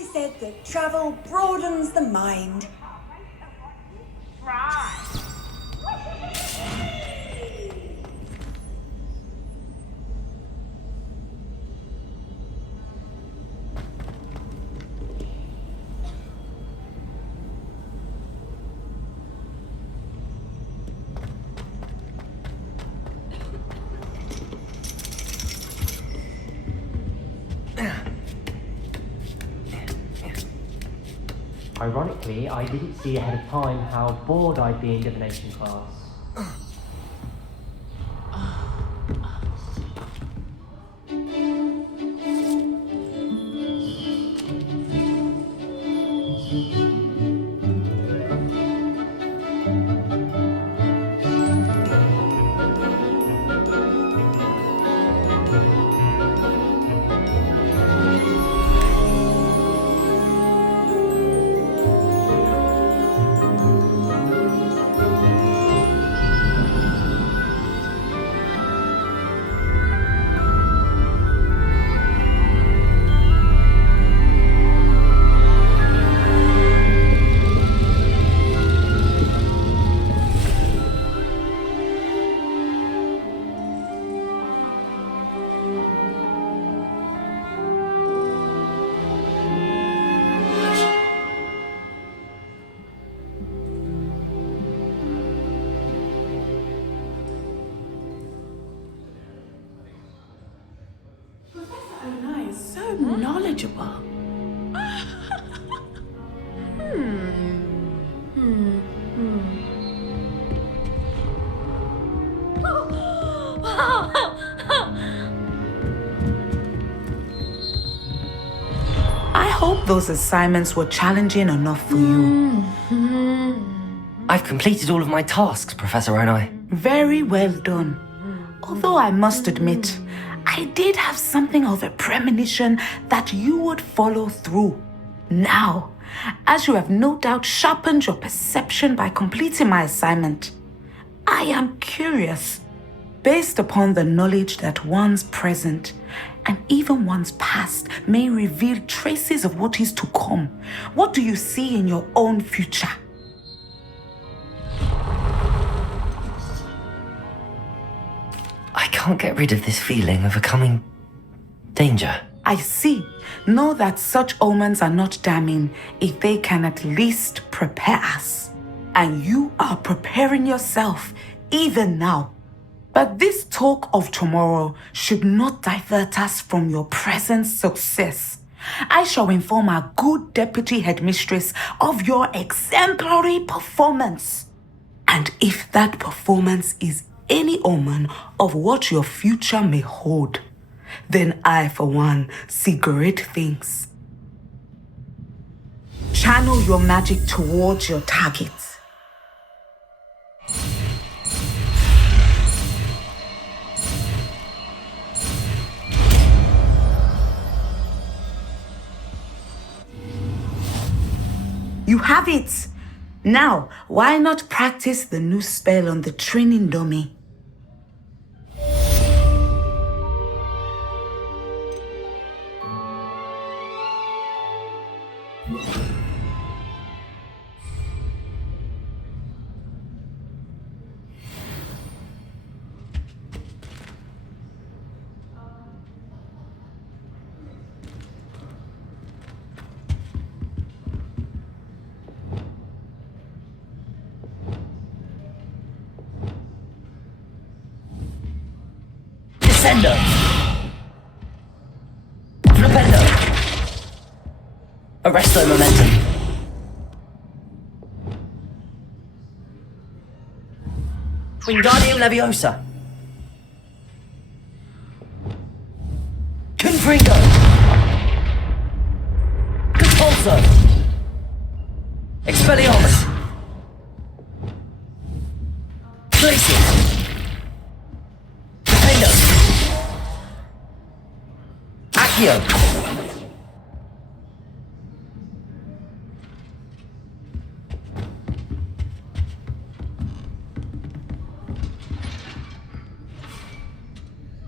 always said that travel broadens the mind. Right. Ironically, I didn't see ahead of time how bored I'd be in divination class. Knowledgeable. I hope those assignments were challenging enough for you. I've completed all of my tasks, Professor Onai. Very well done. Although I must admit, I did have something of a premonition that you would follow through. Now, as you have no doubt sharpened your perception by completing my assignment, I am curious, based upon the knowledge that one's present and even one's past may reveal traces of what is to come. What do you see in your own future? I can't get rid of this feeling of a coming danger. I see. Know that such omens are not damning if they can at least prepare us. And you are preparing yourself even now. But this talk of tomorrow should not divert us from your present success. I shall inform our good deputy headmistress of your exemplary performance. And if that performance is any omen of what your future may hold, then I, for one, see great things. Channel your magic towards your target. You have it! Now, why not practice the new spell on the training dummy? Descendo! Flipendo! Arresto momentum! Wingardium Leviosa! Confringo! Compulso! Expelliarmus! Glacius! Defendo! Accio!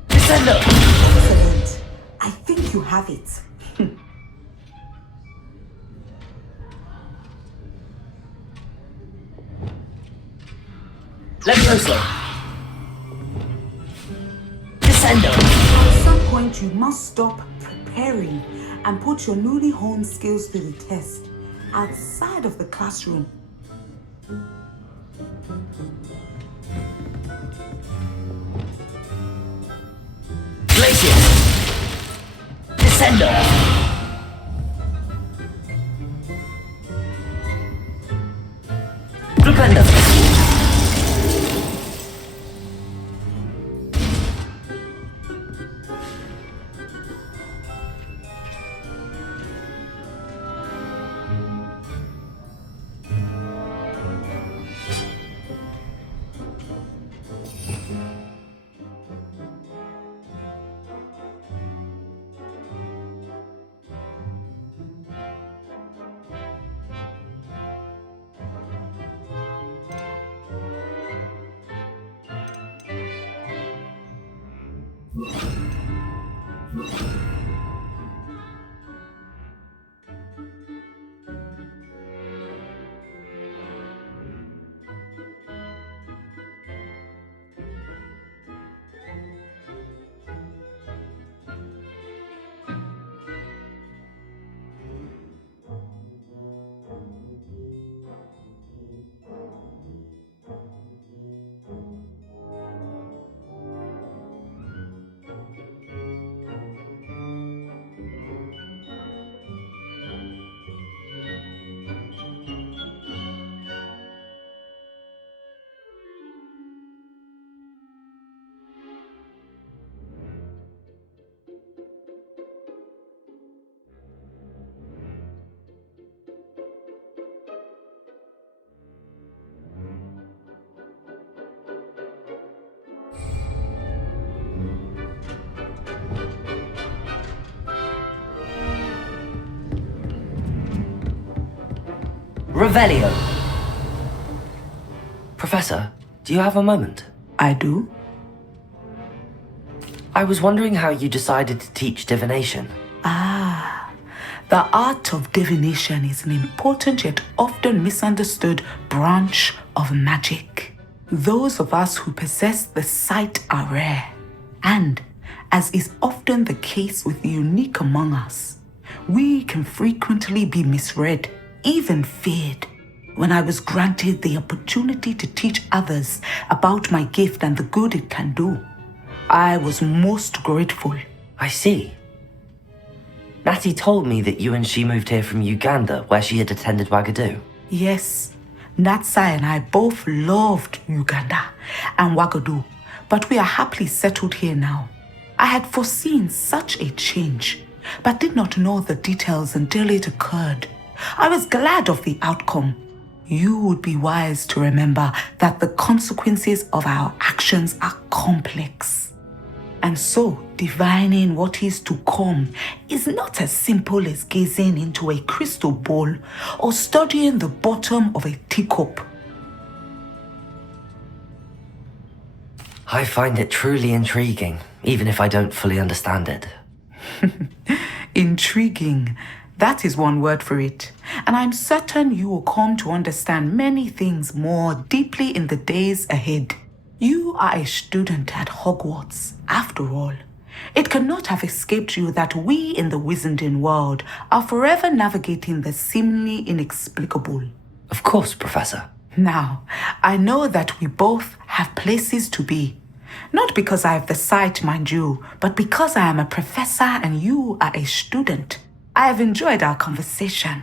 Descendo! Excellent. I think you have it. Levioso! Descendo! At some point, you must stop preparing and put your newly honed skills to the test outside of the classroom. Glacier! Descendo! Flipendo! Revelio! Professor, do you have a moment? I do. I was wondering how you decided to teach divination. The art of divination is an important yet often misunderstood branch of magic. Those of us who possess the sight are rare, and, as is often the case with the unique among us, we can frequently be misread, even feared. When I was granted the opportunity to teach others about my gift and the good it can do, I was most grateful. I see. Natty told me that you and she moved here from Uganda, where she had attended Wagadu. Yes, Natsai and I both loved Uganda and Wagadu, but we are happily settled here now. I had foreseen such a change, but did not know the details until it occurred. I was glad of the outcome. You would be wise to remember that the consequences of our actions are complex. And so, divining what is to come is not as simple as gazing into a crystal ball or studying the bottom of a teacup. I find it truly intriguing, even if I don't fully understand it. Intriguing. That is one word for it. And I'm certain you will come to understand many things more deeply in the days ahead. You are a student at Hogwarts, after all. It cannot have escaped you that we in the Wizarding world are forever navigating the seemingly inexplicable. Of course, Professor. Now, I know that we both have places to be. Not because I have the sight, mind you, but because I am a professor and you are a student. I have enjoyed our conversation.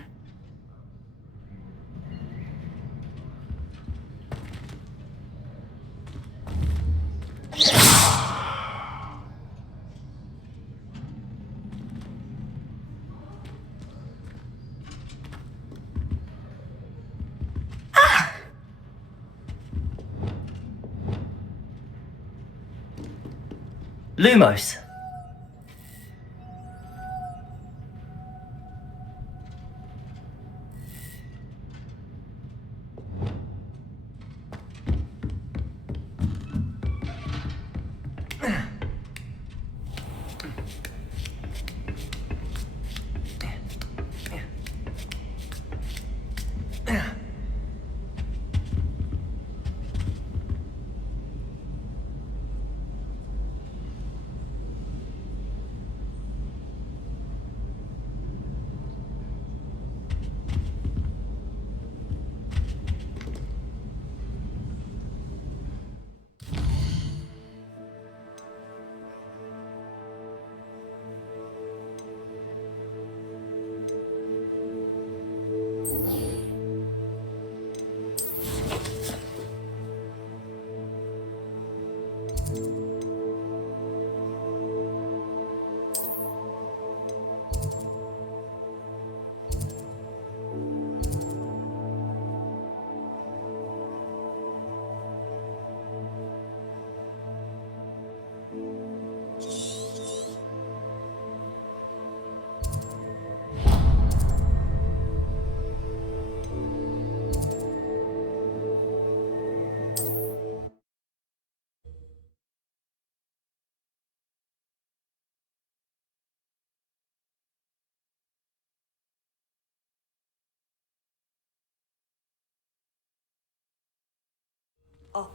Lumos.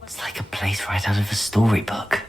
It's like a place right out of a storybook.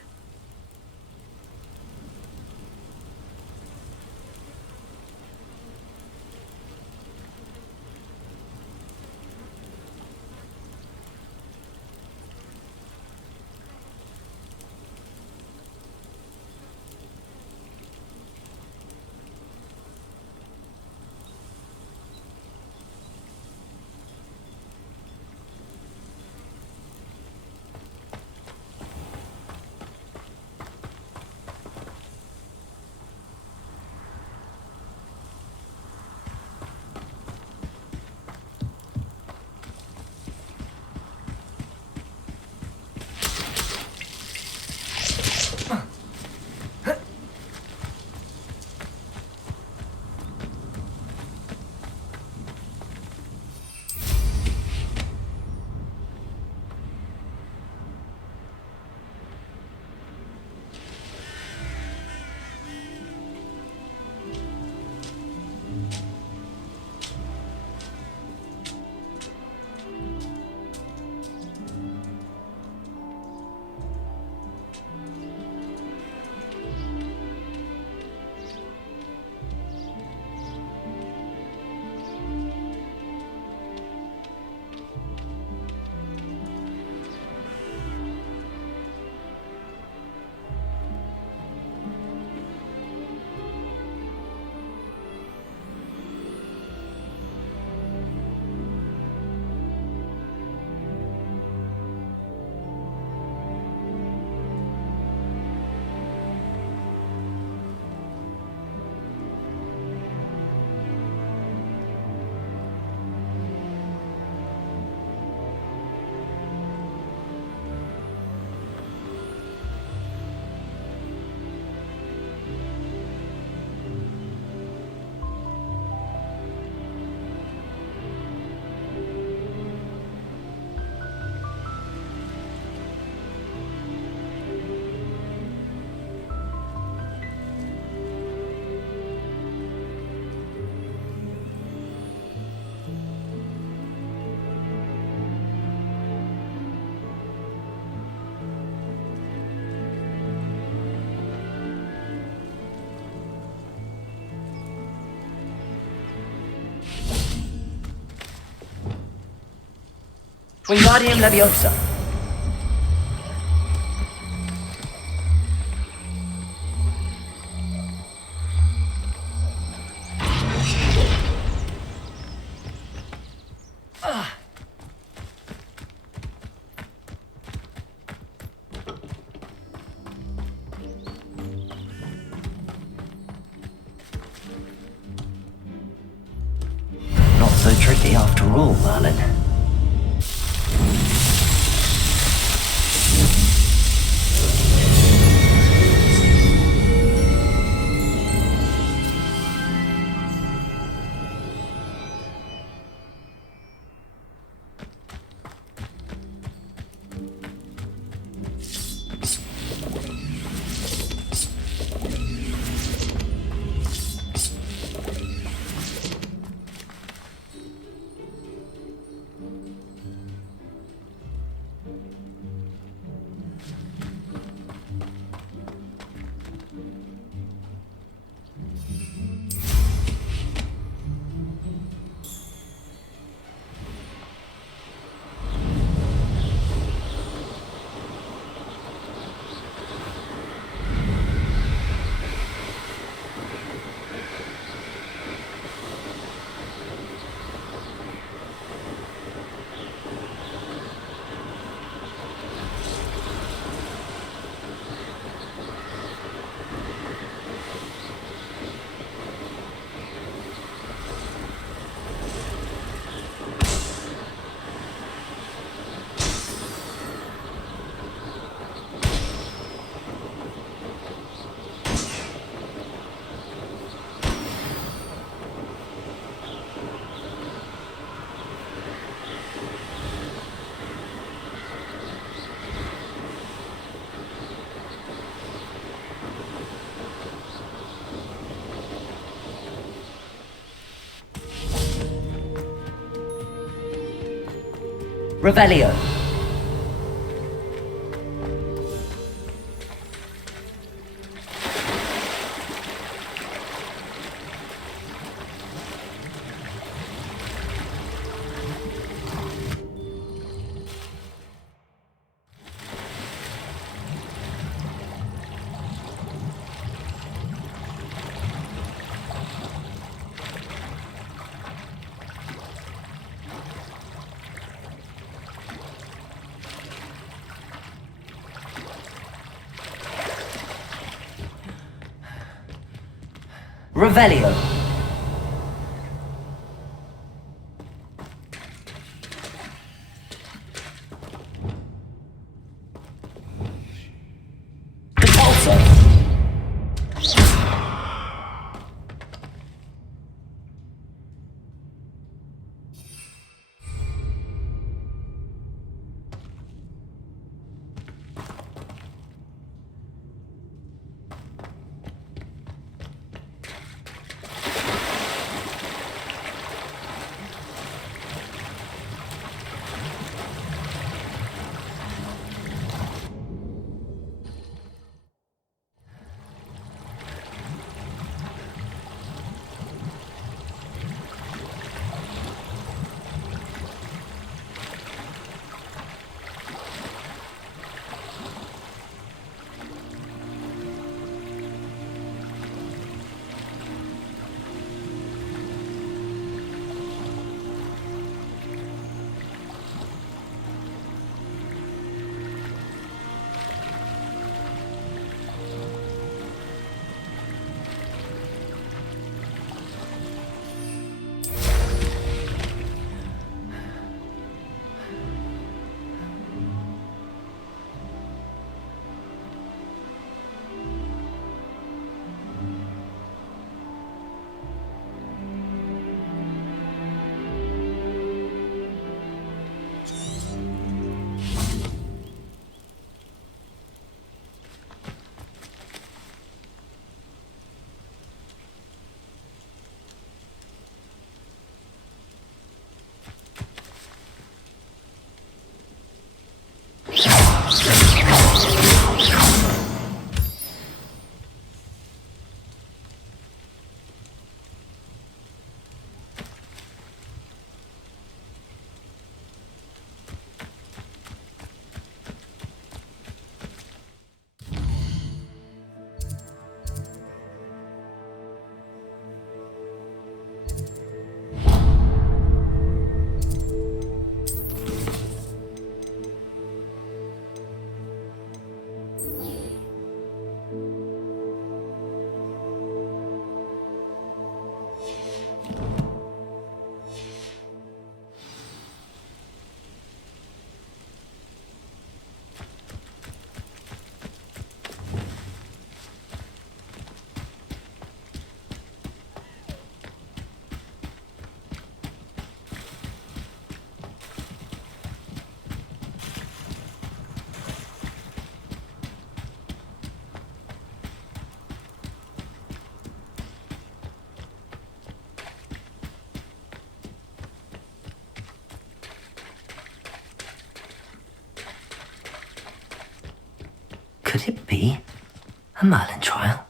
Wingardium Leviosa. Not so tricky after all, Merlin. Revelio. Revelio. Repulsor. Could it be a Merlin trial?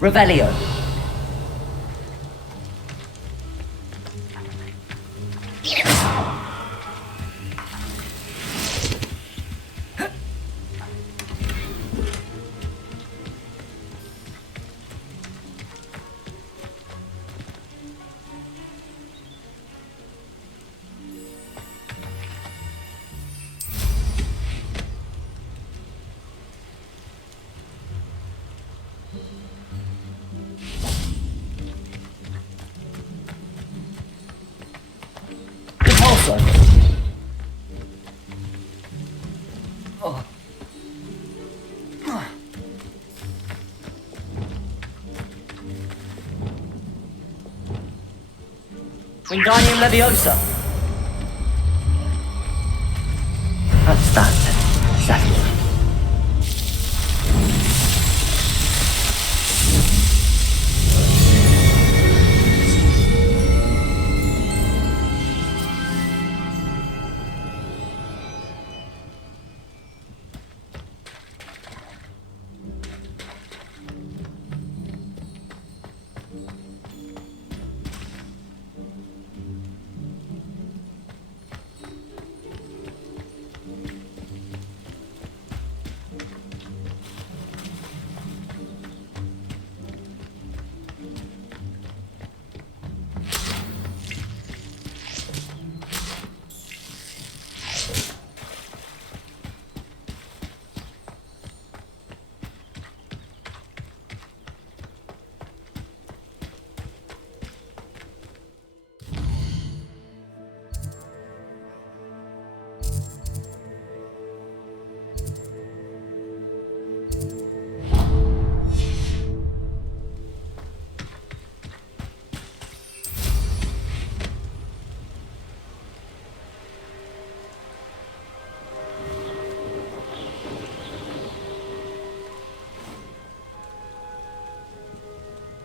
Revelio. Wingardium Leviosa. That's that then. Settled.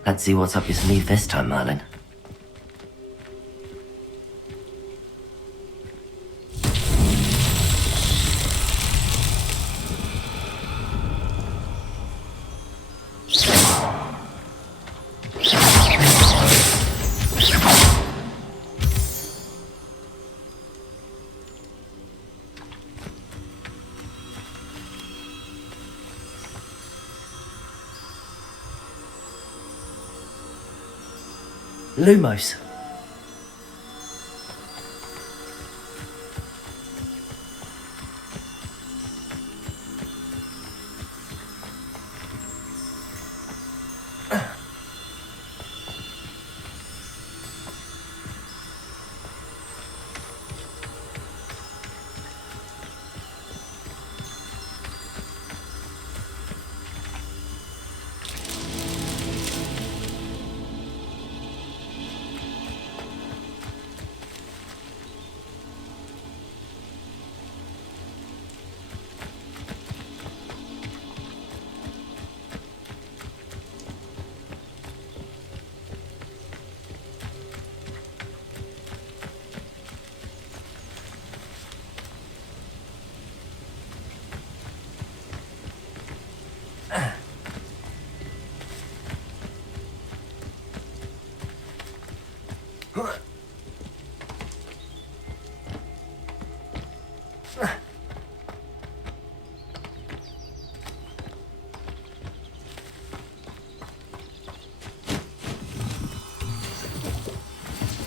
Let's see what's up your sleeve this time, Merlin. Lumos.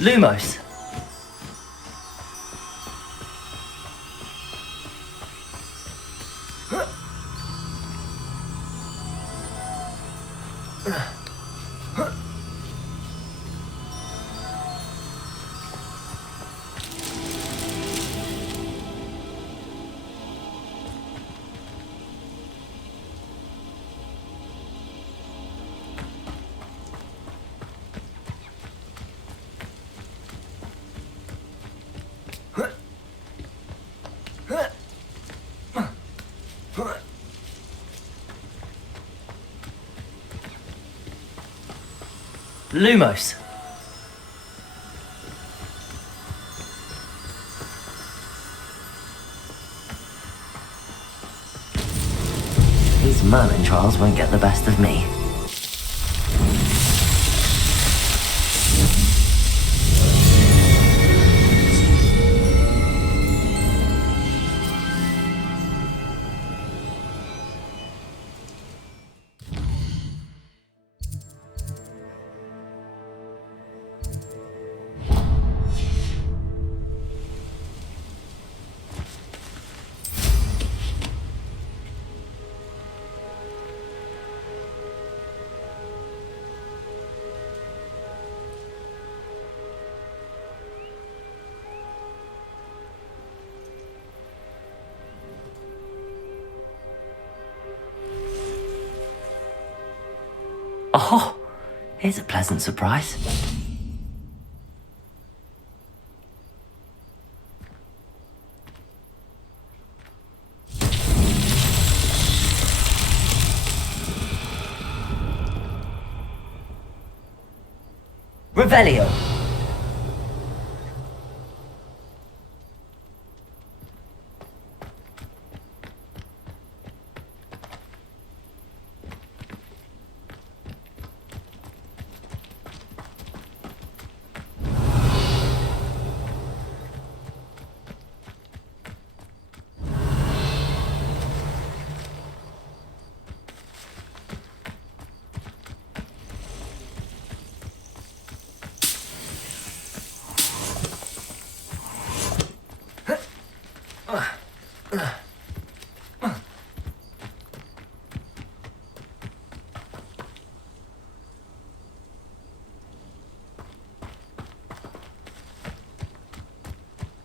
Lumos. Lumos. These Merlin trials won't get the best of me. Oh, here's a pleasant surprise. Revelio.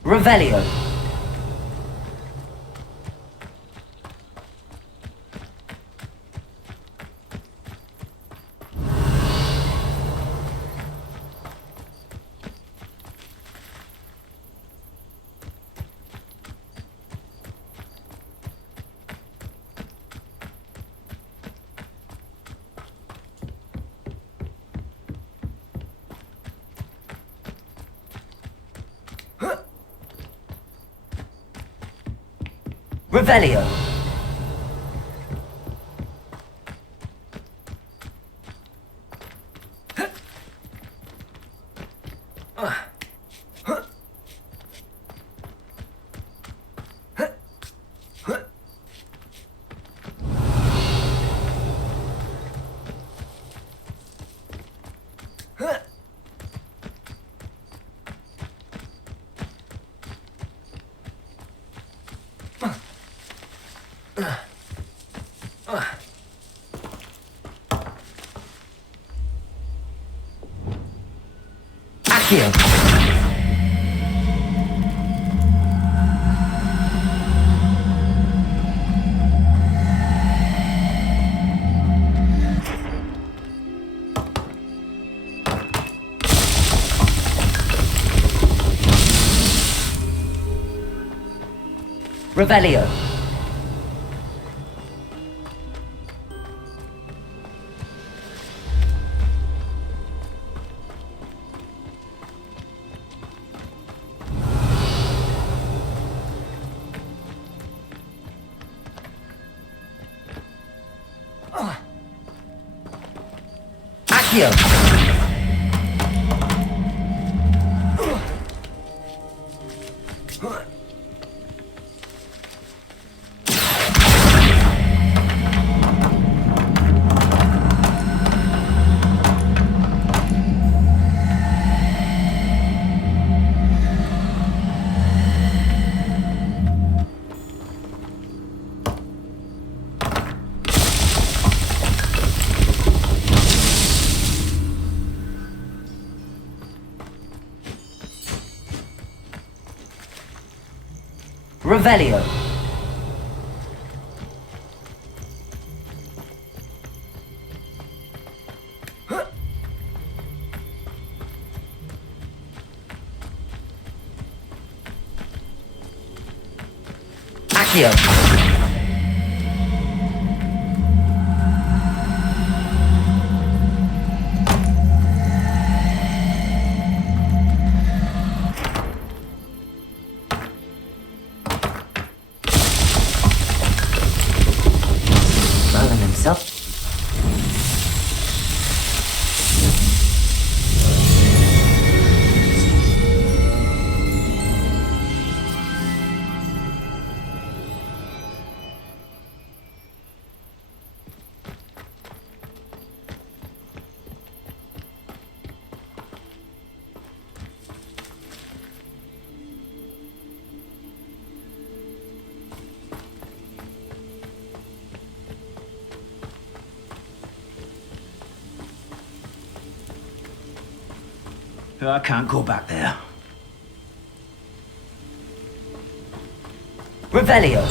Revelio. Revelio. Accio. Revelio. Accio. Revelio. Accio. Merlin himself. I can't go back there. Revelio.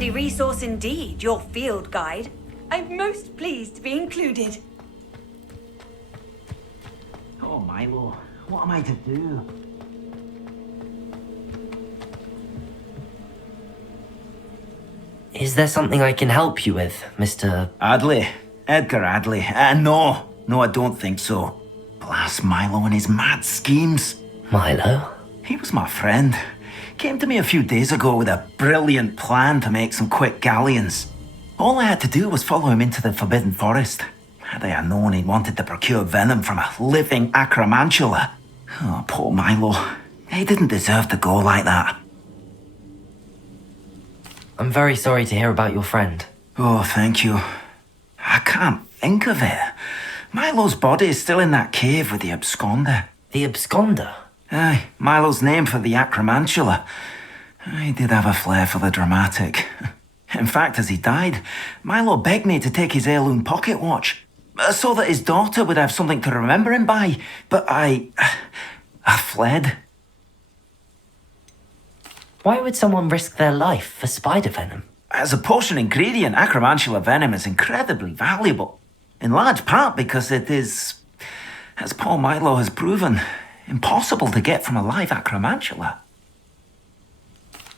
handy resource indeed, your field guide. I'm most pleased to be included. Oh, Milo, what am I to do? Is there something I can help you with, Mr. Adley. Edgar Adley. No, I don't think so. Blast Milo and his mad schemes. Milo? He was my friend. Came to me a few days ago with a brilliant plan to make some quick galleons. All I had to do was follow him into the Forbidden Forest. Had I known he wanted to procure venom from a living acromantula. Oh, poor Milo. He didn't deserve to go like that. I'm very sorry to hear about your friend. Oh, thank you. I can't think of it. Milo's body is still in that cave with the absconder. The absconder? Aye, Milo's name for the acromantula. He did have a flair for the dramatic. In fact, as he died, Milo begged me to take his heirloom pocket watch, so that his daughter would have something to remember him by. But I fled. Why would someone risk their life for spider venom? As a potion ingredient, acromantula venom is incredibly valuable. In large part because it is, as Paul Milo has proven, impossible to get from a live acromantula.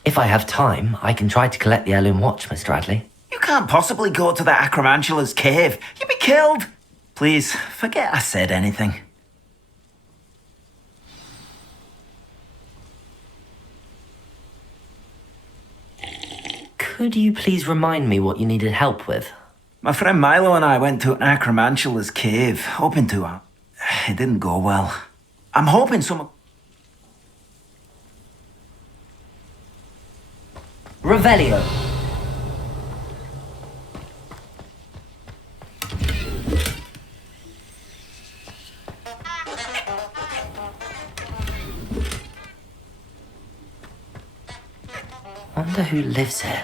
If I have time, I can try to collect the heirloom watch, Mr. Adley. You can't possibly go to the acromantula's cave. You'd be killed. Please, forget I said anything. Could you please remind me what you needed help with? My friend Milo and I went to an acromantula's cave, hoping to. It didn't go well. I'm hoping some. Revelio. Wonder who lives here.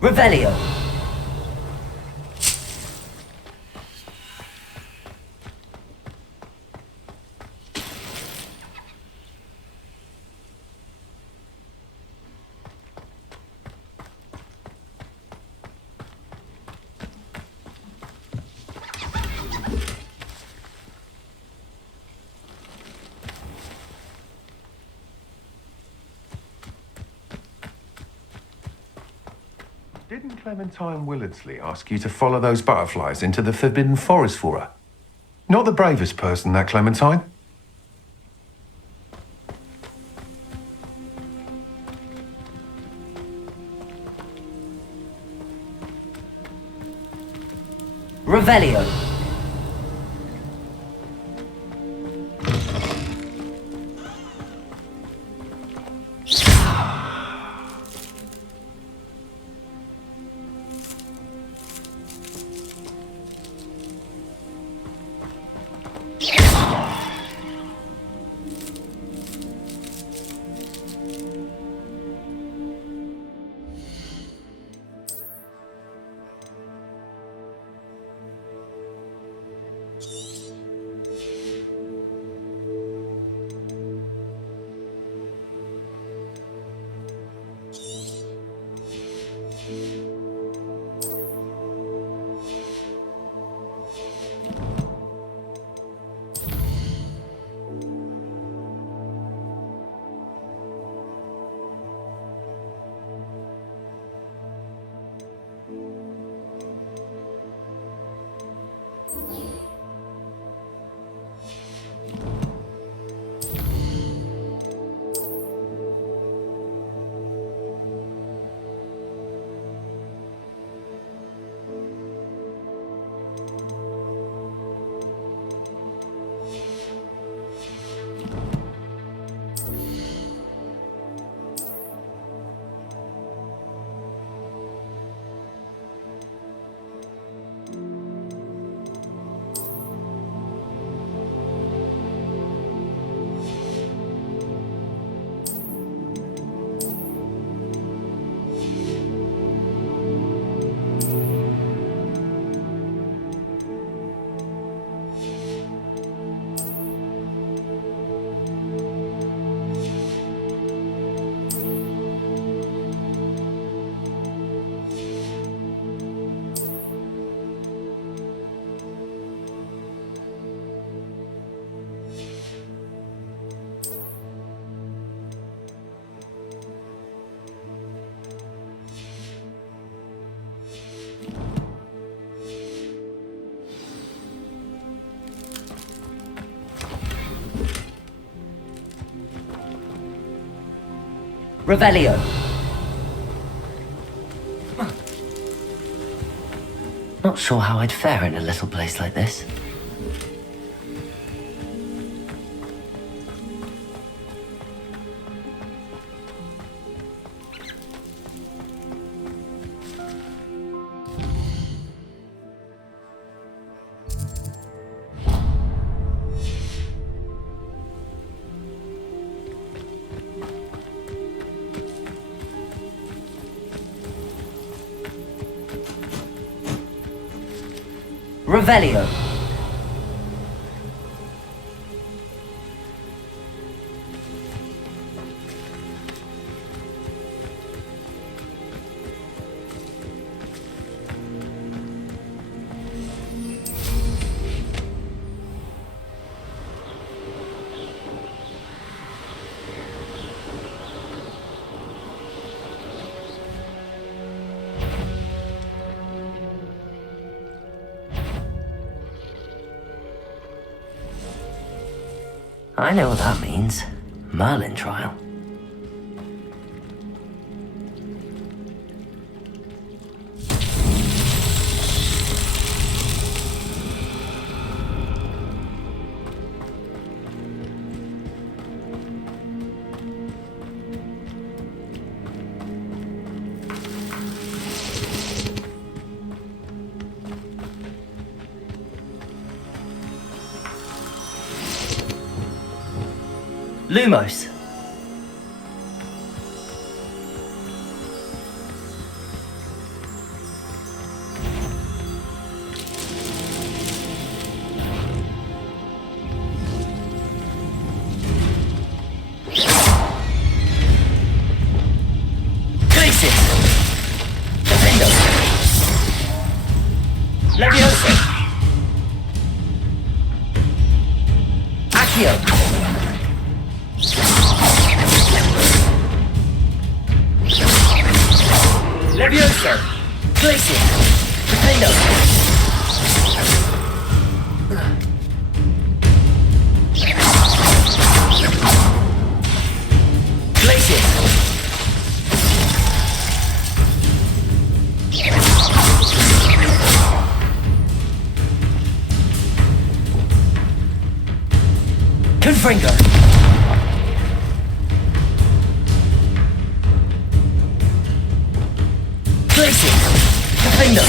Revelio. Didn't Clementine Willardsley ask you to follow those butterflies into the Forbidden Forest for her? Not the bravest person, that Clementine. Revelio. Revelio. Not sure how I'd fare in a little place like this. Revelio. I know what that means. Merlin trial. Lumos. Crisis. Defendo. Levioso. Accio. Levioso! Glacier! Defendo! Glacier! Confringo! Glacier! Defender!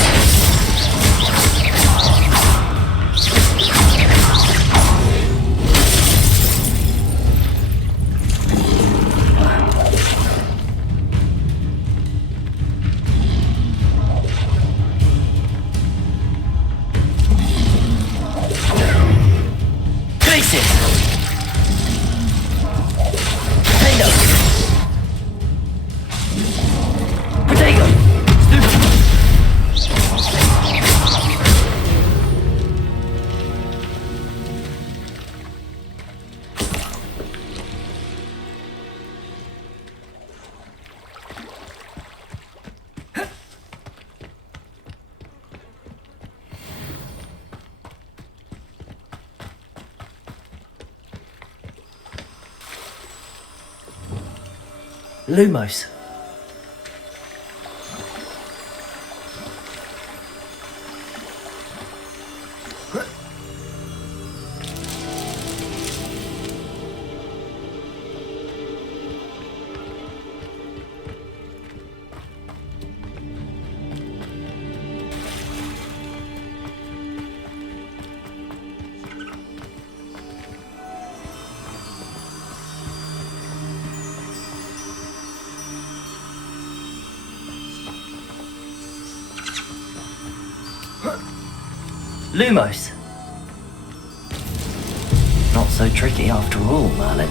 Glacier! Defender! Potato! Lumos. Lumos. Not so tricky after all, Merlin.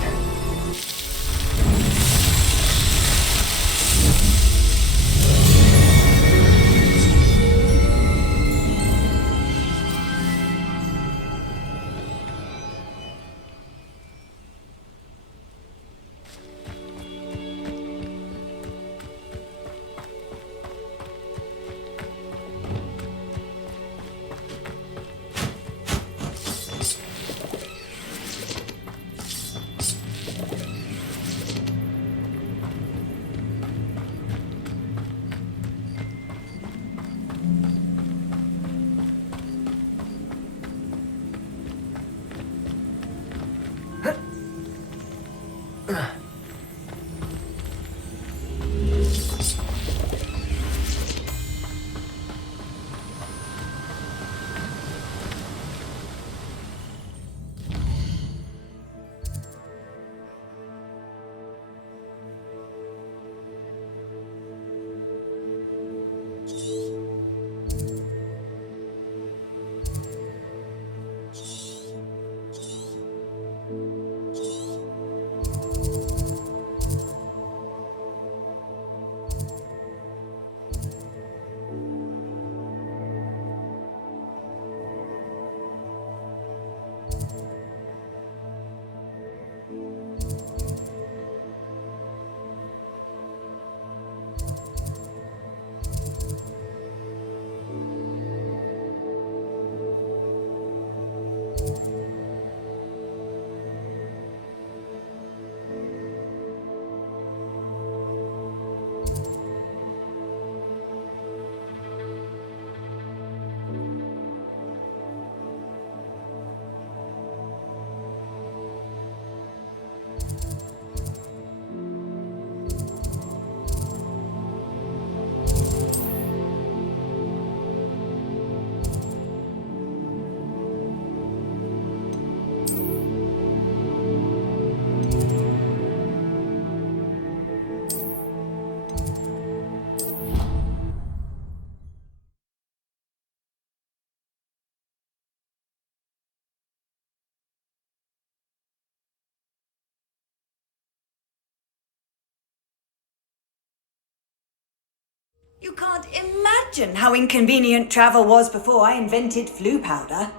You can't imagine how inconvenient travel was before I invented flu powder.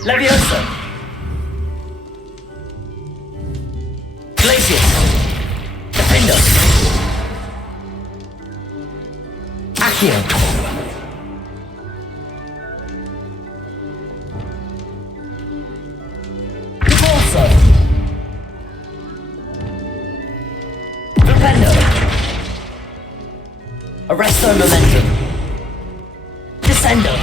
Leviosa! Glacius! Defender! Accio! Repulsor! Defender! Arresto Momentum! Descendo!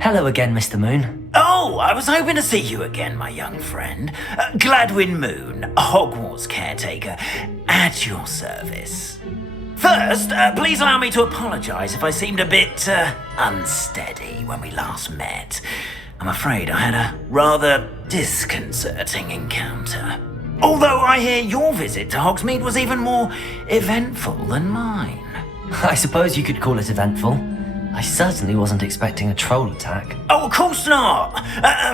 Hello again, Mr. Moon. Oh, I was hoping to see you again, my young friend. Gladwin Moon, Hogwarts caretaker, at your service. First, please allow me to apologise if I seemed a bit unsteady when we last met. I'm afraid I had a rather disconcerting encounter. Although I hear your visit to Hogsmeade was even more eventful than mine. I suppose you could call it eventful. I certainly wasn't expecting a troll attack. Oh, of course not.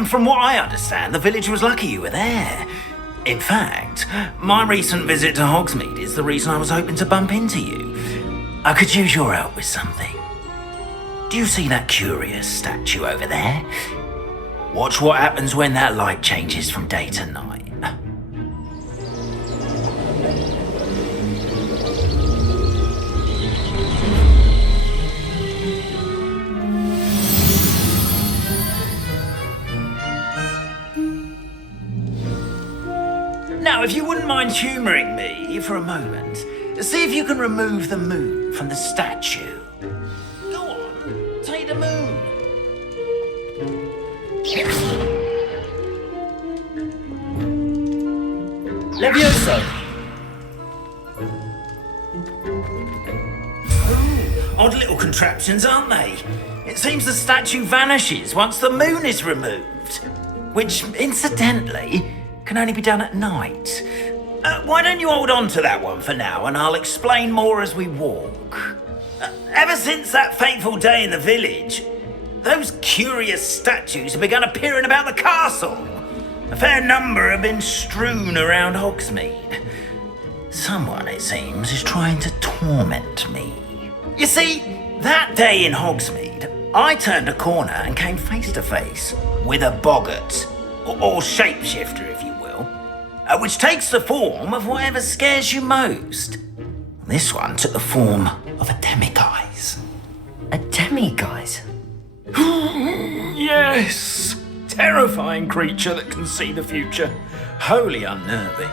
From what I understand, the village was lucky you were there. In fact, my recent visit to Hogsmeade is the reason I was hoping to bump into you. I could use your help with something. Do you see that curious statue over there? Watch what happens when that light changes from day to night. Now, if you wouldn't mind humouring me for a moment, see if you can remove the moon from the statue. Go on, take the moon. Levioso! Odd little contraptions, aren't they? It seems the statue vanishes once the moon is removed. Which, incidentally, can only be done at night. Why don't you hold on to that one for now, and I'll explain more as we walk. Ever since that fateful day in the village, those curious statues have begun appearing about the castle. A fair number have been strewn around Hogsmeade. Someone, it seems, is trying to torment me. You see, that day in Hogsmeade, I turned a corner and came face to face with a boggart, or shapeshifter, if you will, which takes the form of whatever scares you most. This one took the form of a demiguise. A demiguise? Yes! Terrifying creature that can see the future. Wholly unnerving.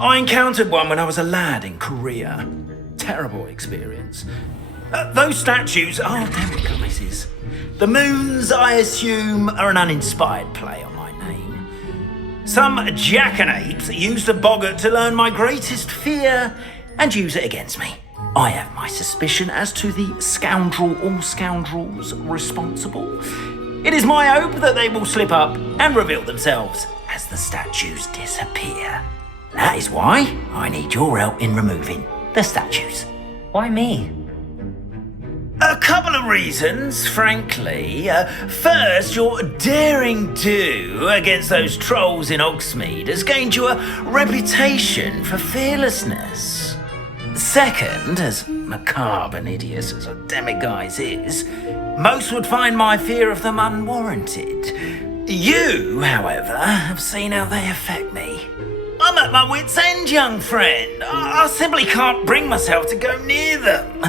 I encountered one when I was a lad in Korea. Terrible experience. Those statues are demiguises. The moons, I assume, are an uninspired play on my name. Some jackanapes used a boggart to learn my greatest fear and use it against me. I have my suspicion as to the scoundrel or scoundrels responsible. It is my hope that they will slip up and reveal themselves as the statues disappear. That is why I need your help in removing the statues. Why me? A couple of reasons, frankly. First, your daring do against those trolls in Hogsmeade has gained you a reputation for fearlessness. Second, as macabre and hideous as a demiguise is, most would find my fear of them unwarranted. You, however, have seen how they affect me. I'm at my wit's end, young friend. I simply can't bring myself to go near them.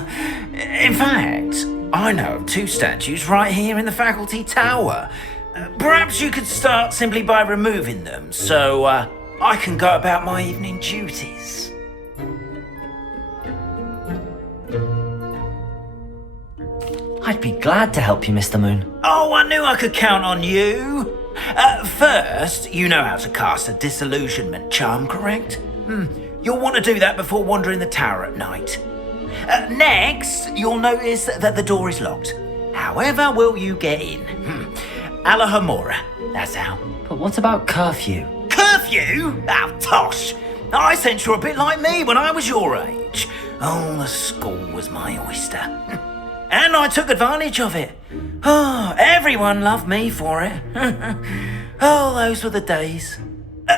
In fact, I know of two statues right here in the faculty tower. Perhaps you could start simply by removing them so I can go about my evening duties. I'd be glad to help you, Mr. Moon. Oh, I knew I could count on you. First, you know how to cast a disillusionment charm, correct? You'll want to do that before wandering the tower at night. Next, you'll notice that the door is locked. However will you get in? Alahomora, that's how. But what about curfew? Curfew? Oh, tosh! I sense you're a bit like me when I was your age. Oh, the school was my oyster. And I took advantage of it. Oh, everyone loved me for it. Oh, those were the days.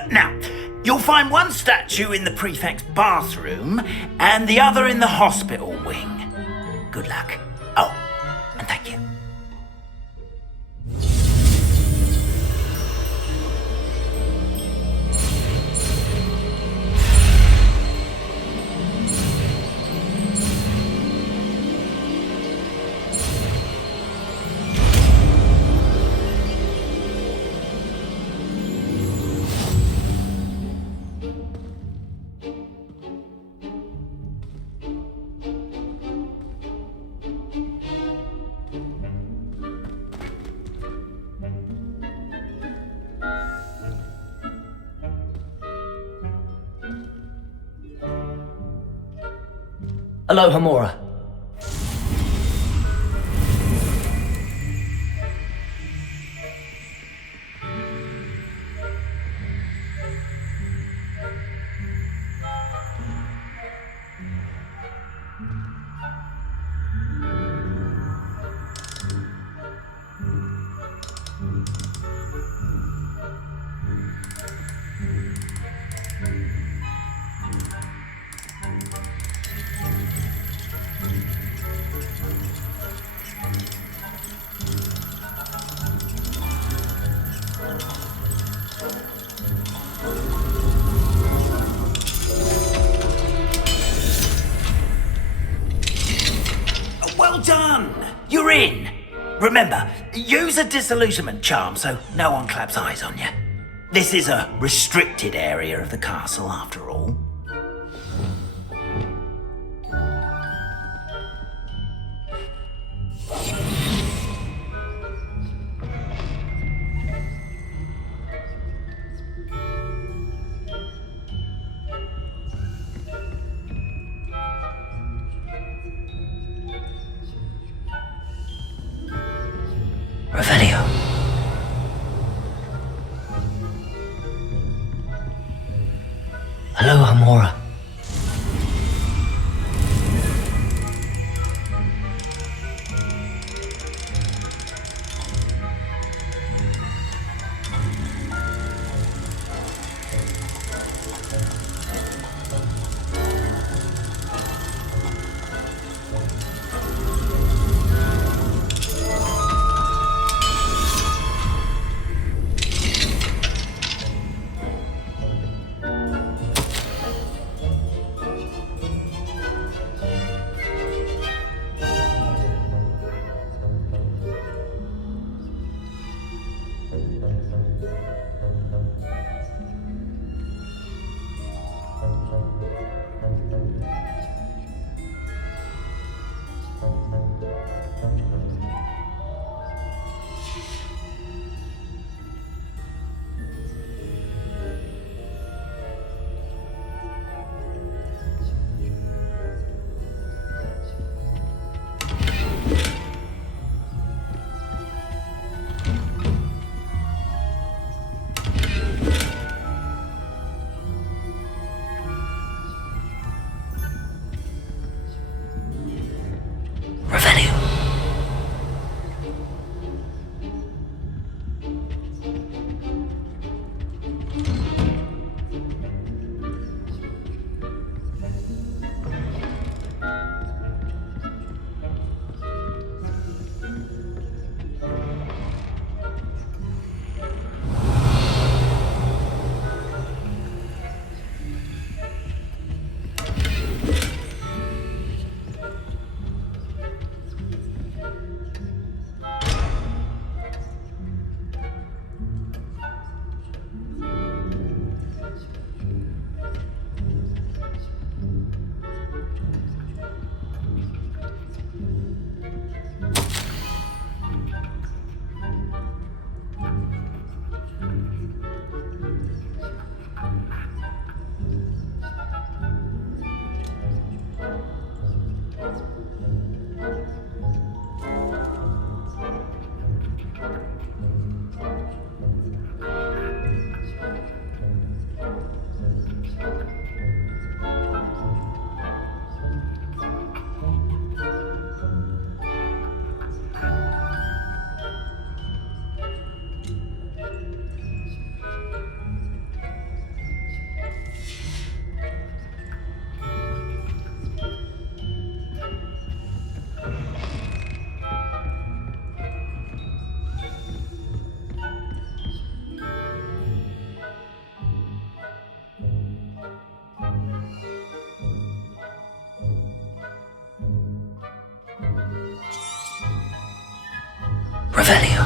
Now, you'll find one statue in the prefect's bathroom and the other in the hospital wing. Good luck. Oh, and thank you. Alohomora. Well done! You're in! Remember, use a disillusionment charm so no one claps eyes on you. This is a restricted area of the castle, after all. Revelio. Alohomora. Revelio.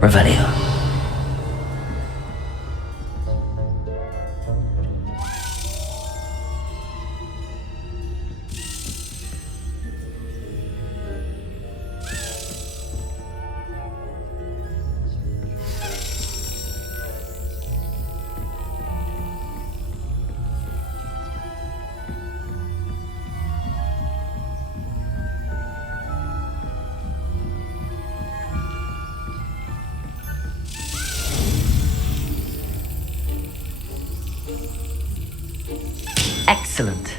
Revelio. Excellent.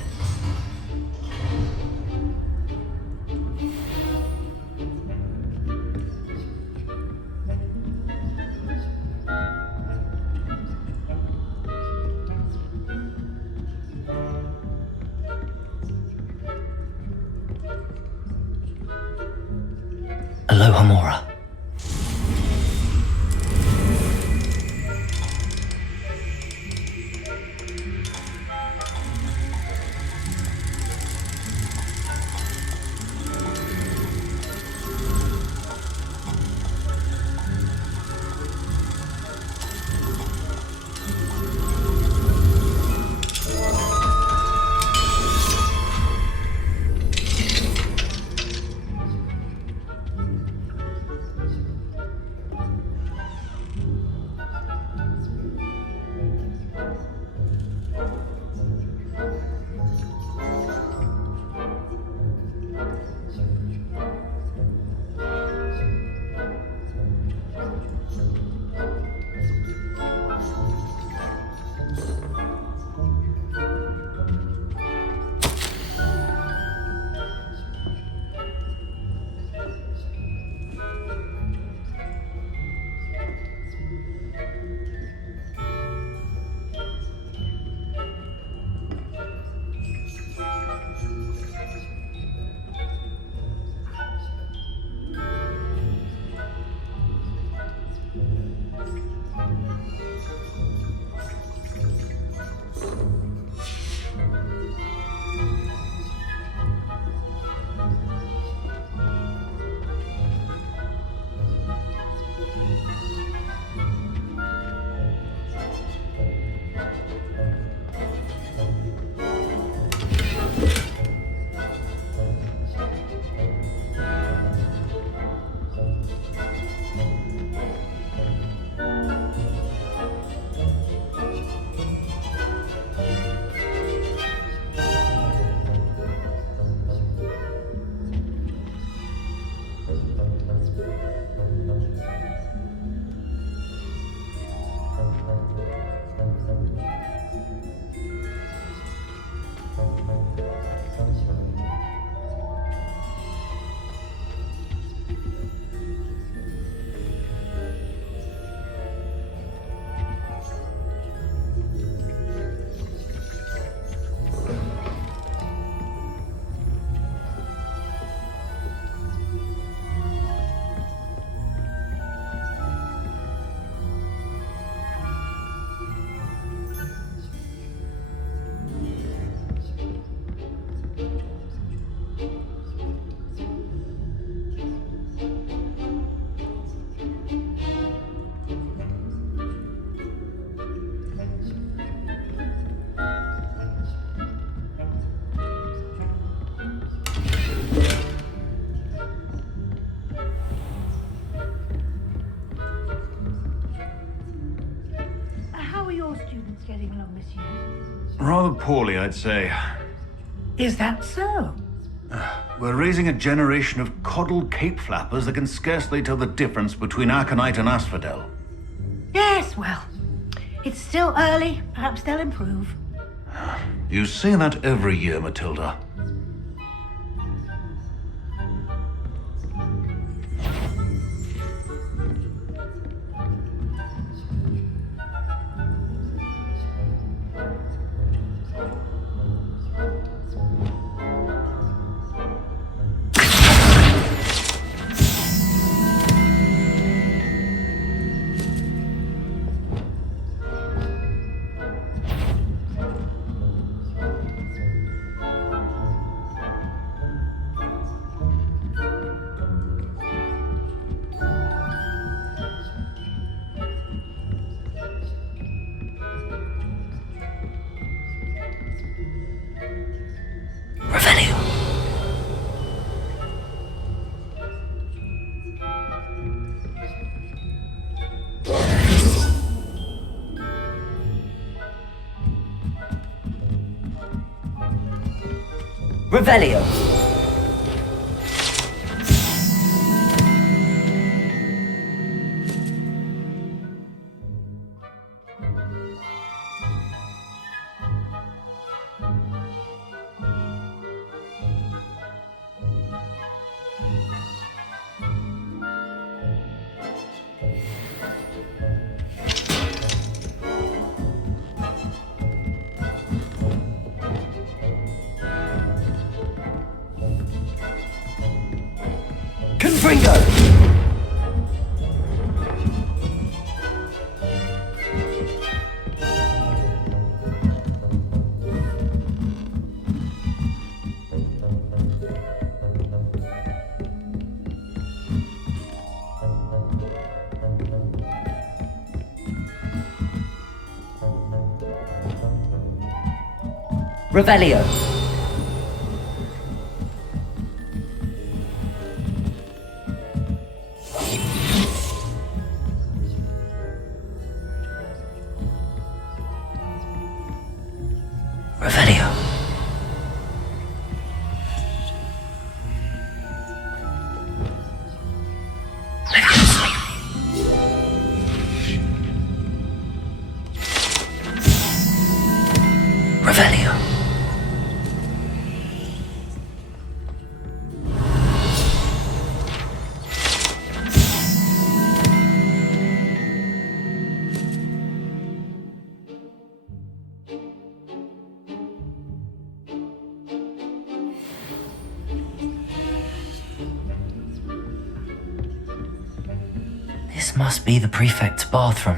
Aloha Mora. Rather poorly, I'd say. Is that so? We're raising a generation of coddled cape flappers that can scarcely tell the difference between aconite and asphodel. Yes, well, it's still early. Perhaps they'll improve. You say that every year, Matilda. Revelio. Revelio. Confringo! Revelio. Revelio. Revelio. This must be the prefect's bathroom.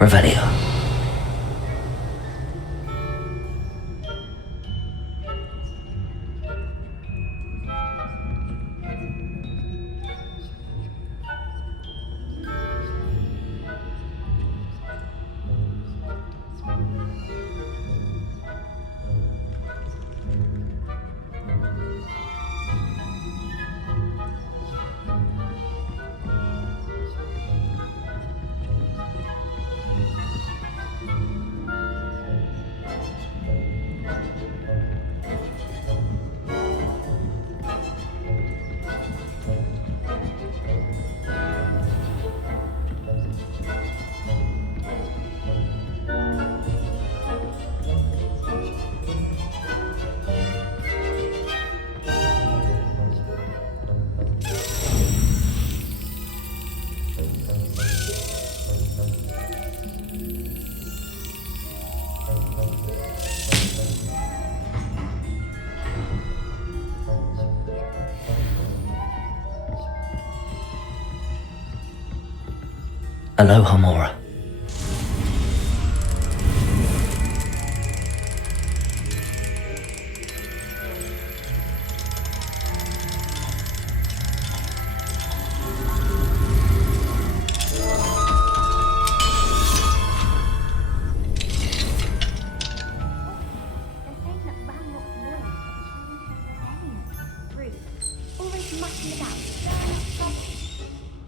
Revelio. Aloha, Mora.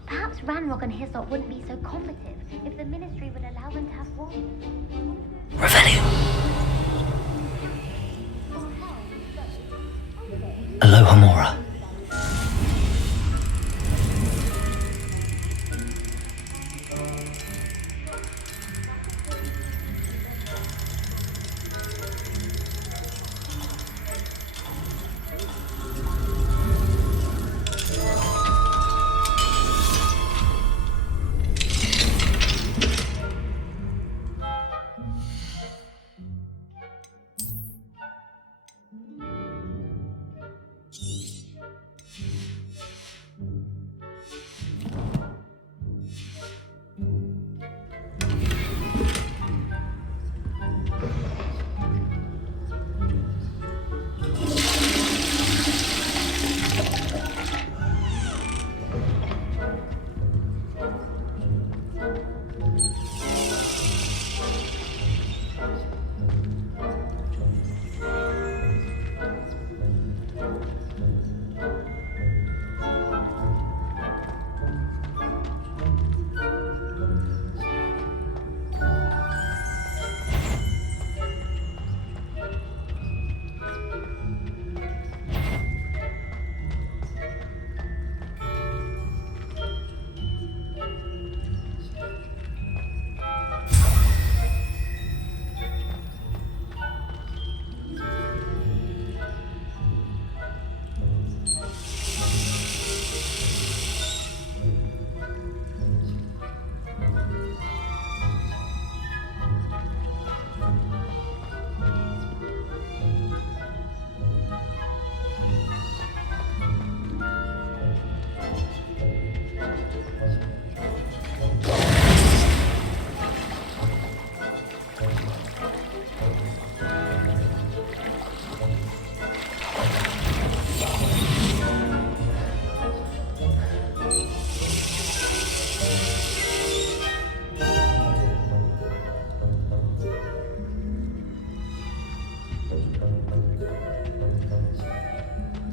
Perhaps Ranrock and Hyssop wouldn't be so combative if the Ministry would allow them to have war. Revelio. Aloha, Mora.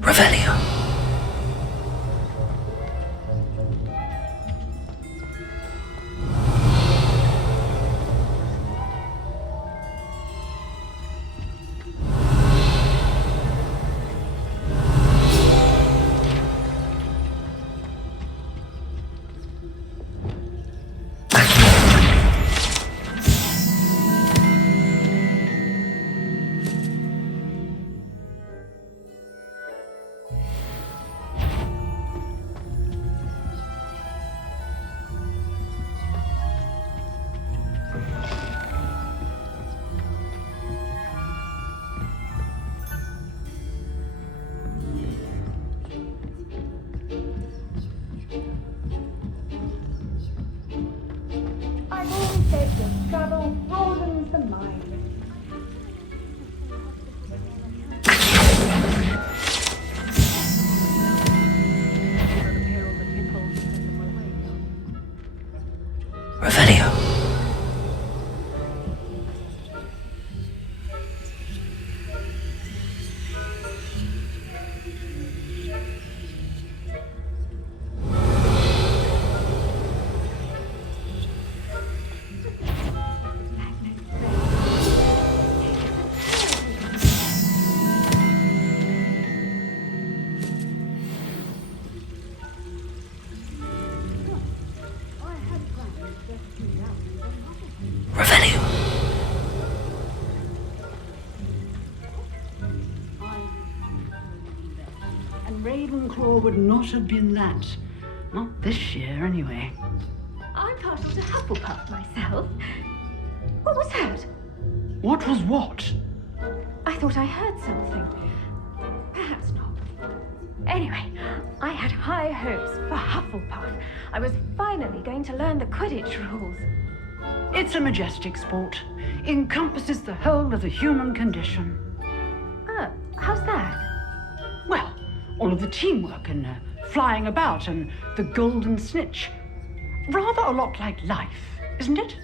Revelio. I've always said that travel broadens the mind. Revelio. Revelio. And Ravenclaw would not have been that. Not this year, anyway. I'm partial to Hufflepuff myself. What was that? What was what? I thought I heard something. Perhaps not. Anyway, I had high hopes for Hufflepuff. I was finally going to learn the Quidditch rules. It's a majestic sport. Encompasses the whole of the human condition. Oh, how's that? Well, all of the teamwork and flying about and the golden snitch. Rather a lot like life, isn't it?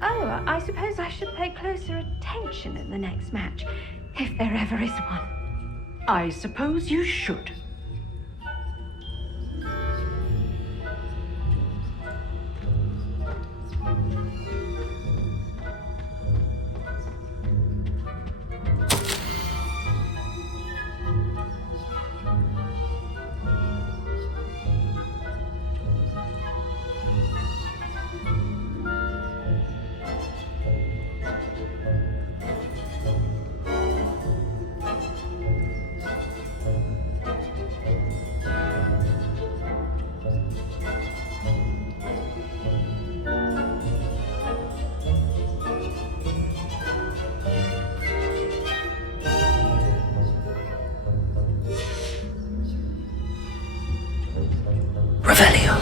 Oh, I suppose I should pay closer attention in the next match, if there ever is one. I suppose you should. Revelio.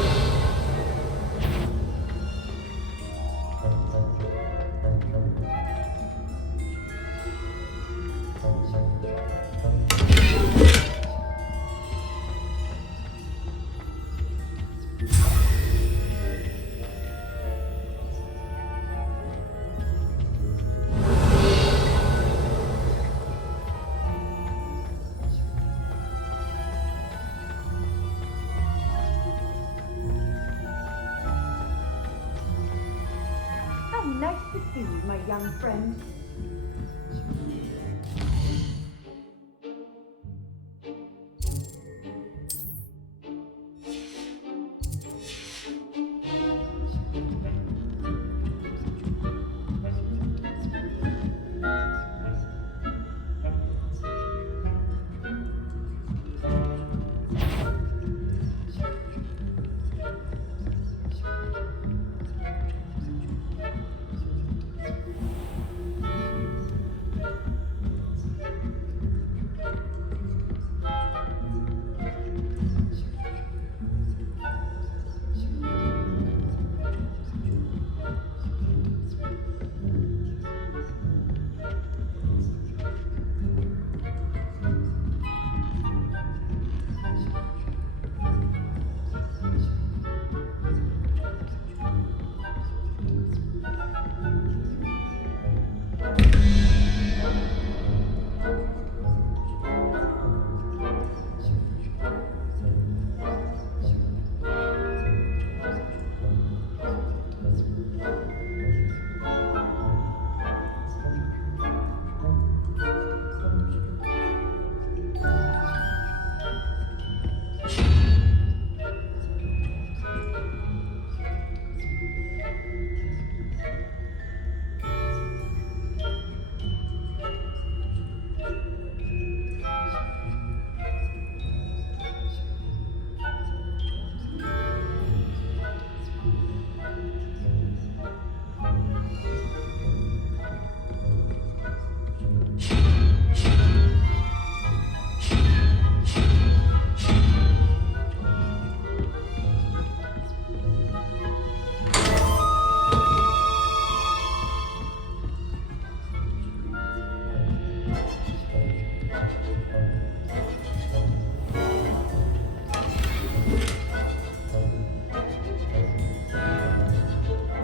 How nice to see you, my young friend.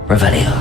Revelio.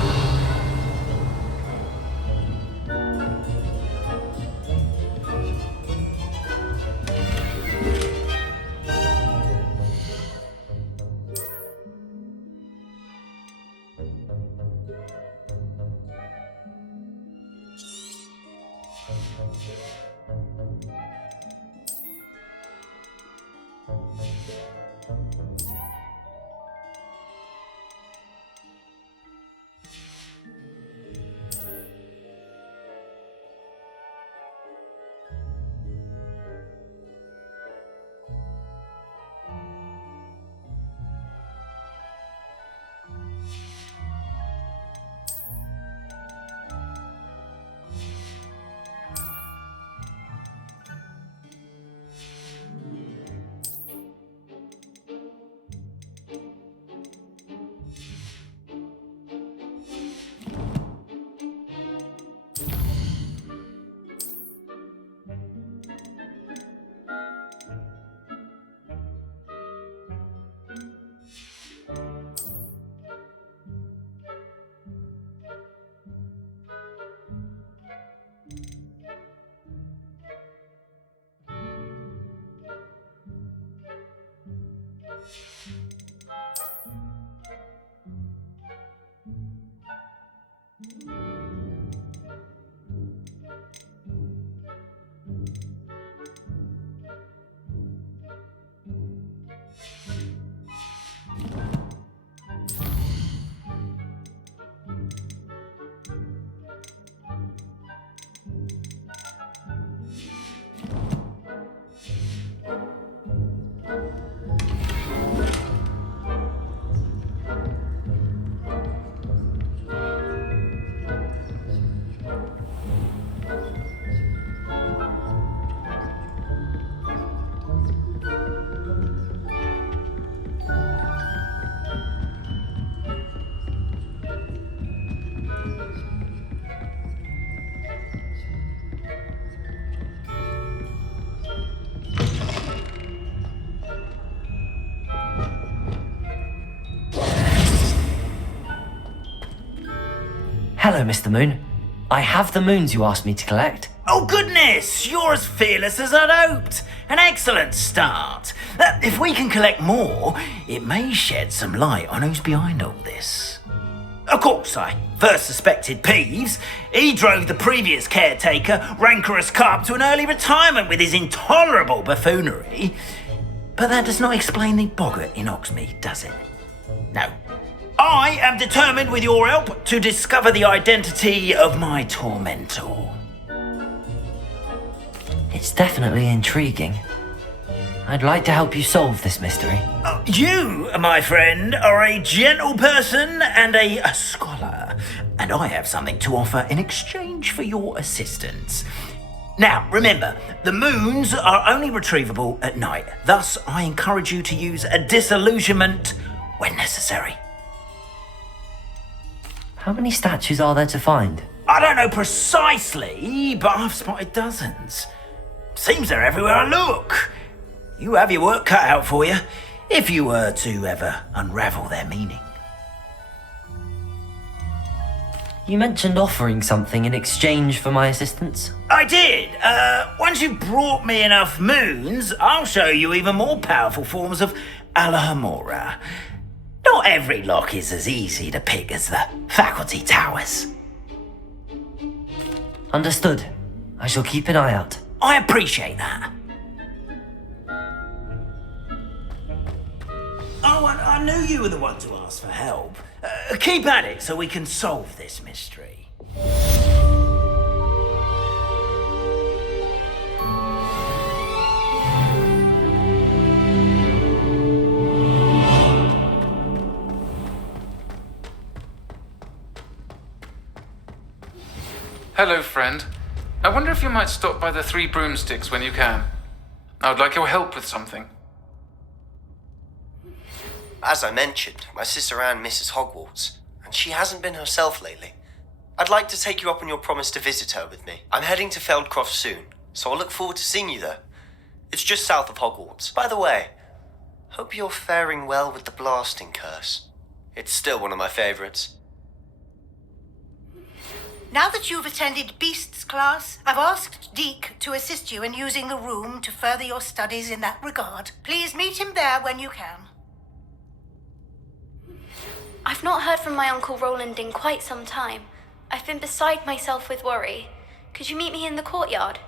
Hello, Mr. Moon. I have the moons you asked me to collect. Oh goodness, you're as fearless as I'd hoped. An excellent start. If we can collect more, it may shed some light on who's behind all this. Of course, I first suspected Peeves. He drove the previous caretaker, Rancorous Carp, to an early retirement with his intolerable buffoonery. But that does not explain the boggart in Hogsmeade, does it? No. I am determined, with your help, to discover the identity of my tormentor. It's definitely intriguing. I'd like to help you solve this mystery. You, my friend, are a gentle person and a scholar, and I have something to offer in exchange for your assistance. Now, remember, the moons are only retrievable at night. Thus, I encourage you to use a disillusionment when necessary. How many statues are there to find? I don't know precisely, but I've spotted dozens. Seems they're everywhere I look. You have your work cut out for you, if you were to ever unravel their meaning. You mentioned offering something in exchange for my assistance? I did. Once you've brought me enough moons, I'll show you even more powerful forms of Alohomora. Not every lock is as easy to pick as the faculty towers. Understood. I shall keep an eye out. I appreciate that. Oh, I knew you were the one to ask for help. Keep at it so we can solve this mystery. Hello, friend. I wonder if you might stop by the Three Broomsticks when you can. I would like your help with something. As I mentioned, my sister Anne misses Hogwarts, and she hasn't been herself lately. I'd like to take you up on your promise to visit her with me. I'm heading to Feldcroft soon, so I'll look forward to seeing you there. It's just south of Hogwarts. By the way, hope you're faring well with the blasting curse. It's still one of my favorites. Now that you've attended Beasts class, I've asked Deke to assist you in using the room to further your studies in that regard. Please meet him there when you can. I've not heard from my Uncle Roland in quite some time. I've been beside myself with worry. Could you meet me in the courtyard?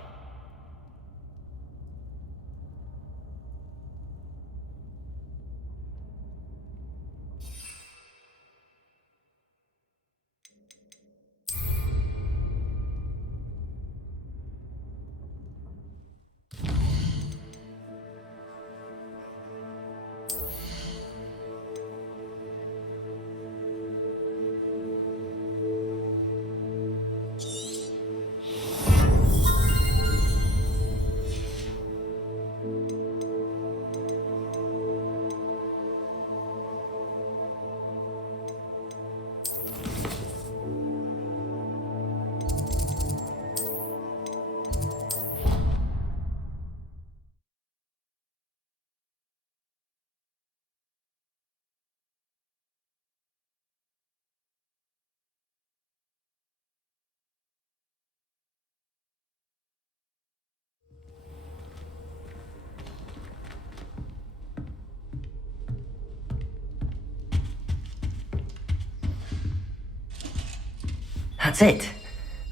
That's it.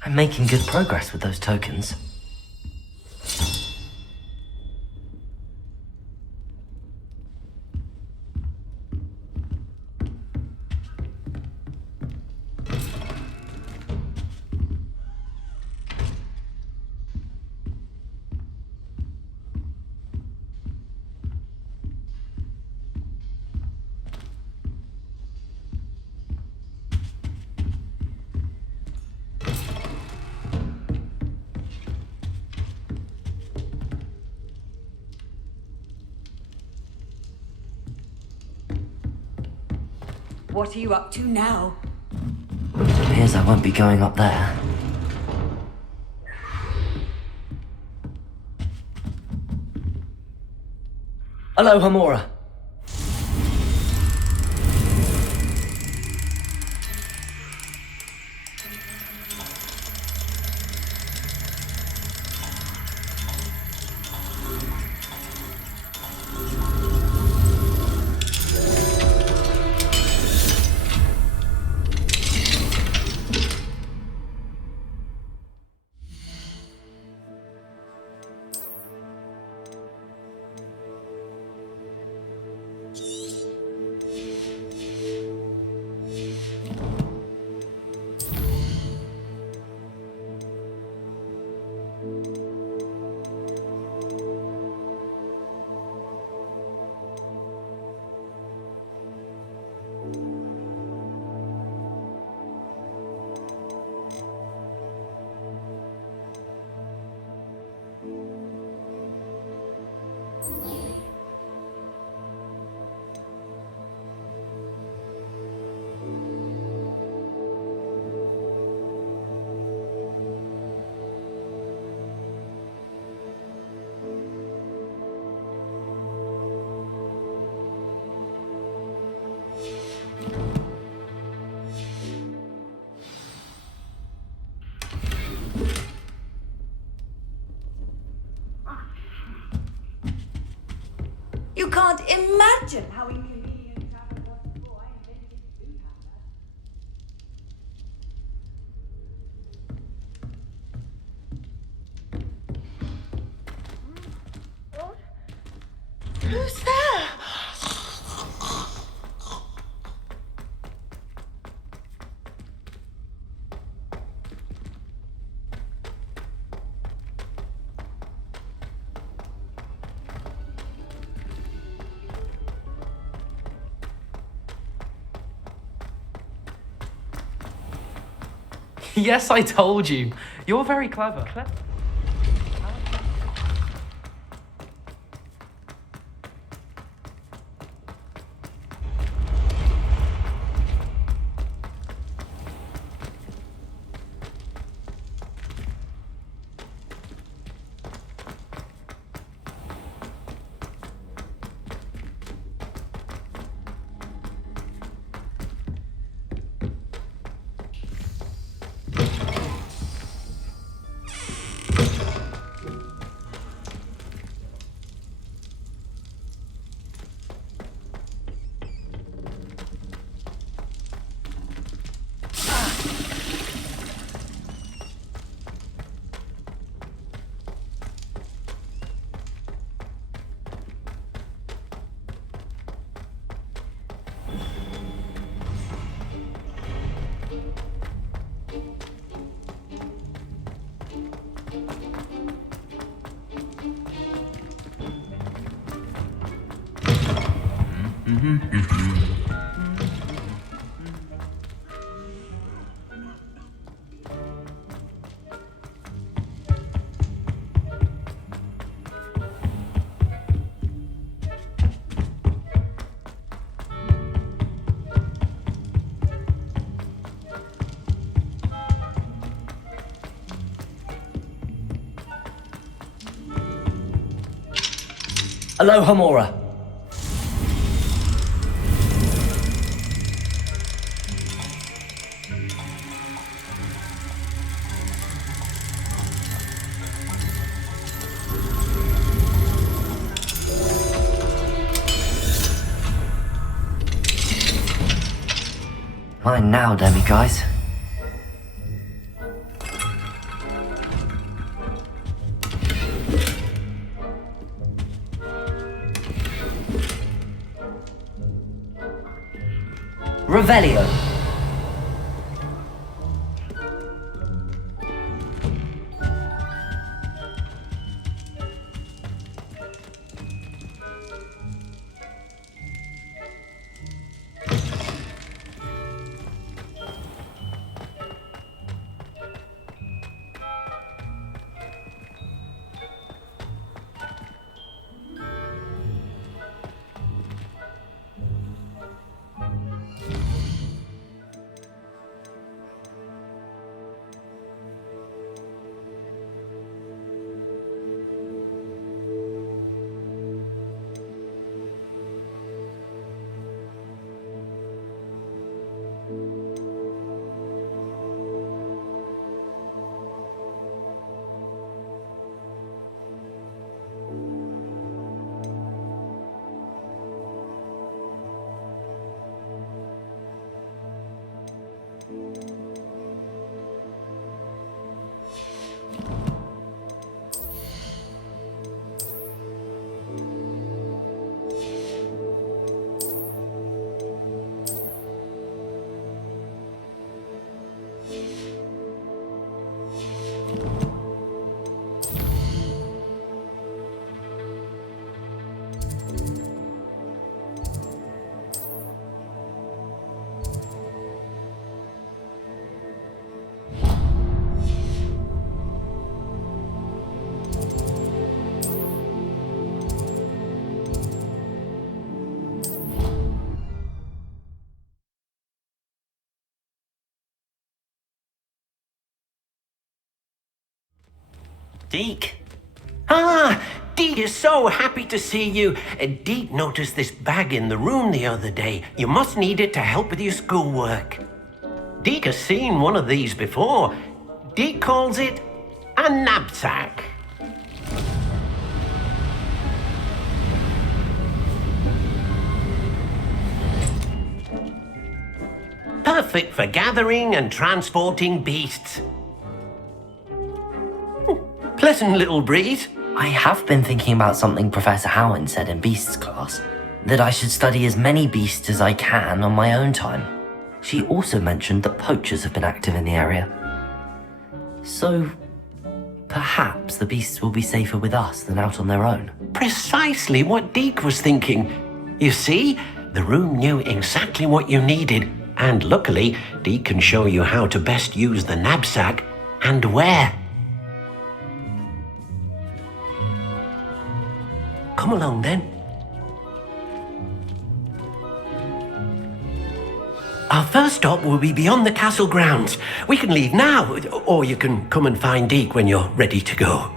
I'm making good progress with those tokens. What are you up to now? Appears I won't be going up there. Alohomora. You can't imagine how inconvenient travel was before I invented food handler. Who's there? Yes, I told you. You're very clever. Aloha, Mora. Mine now, Demi, guys. Revelio. Deke? Ah, Deke is so happy to see you. Deke noticed this bag in the room the other day. You must need it to help with your schoolwork. Deke has seen one of these before. Deke calls it a knapsack. perfect for gathering and transporting beasts. Pleasant little breeze. I have been thinking about something Professor Howard said in Beasts class, that I should study as many beasts as I can on my own time. She also mentioned that poachers have been active in the area. So, perhaps the beasts will be safer with us than out on their own. Precisely what Deke was thinking. You see, the room knew exactly what you needed, and luckily, Deke can show you how to best use the knapsack and where. Come along then. Our first stop will be beyond the castle grounds. We can leave now, or you can come and find Deke when you're ready to go.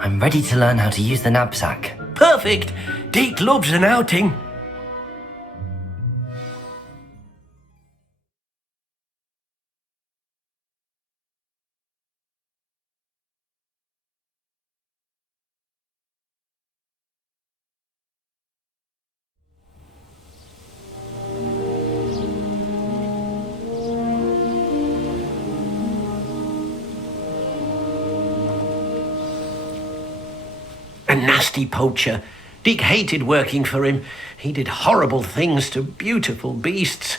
I'm ready to learn how to use the knapsack. Perfect! Deke loves an outing. A nasty poacher. Deke hated working for him. He did horrible things to beautiful beasts.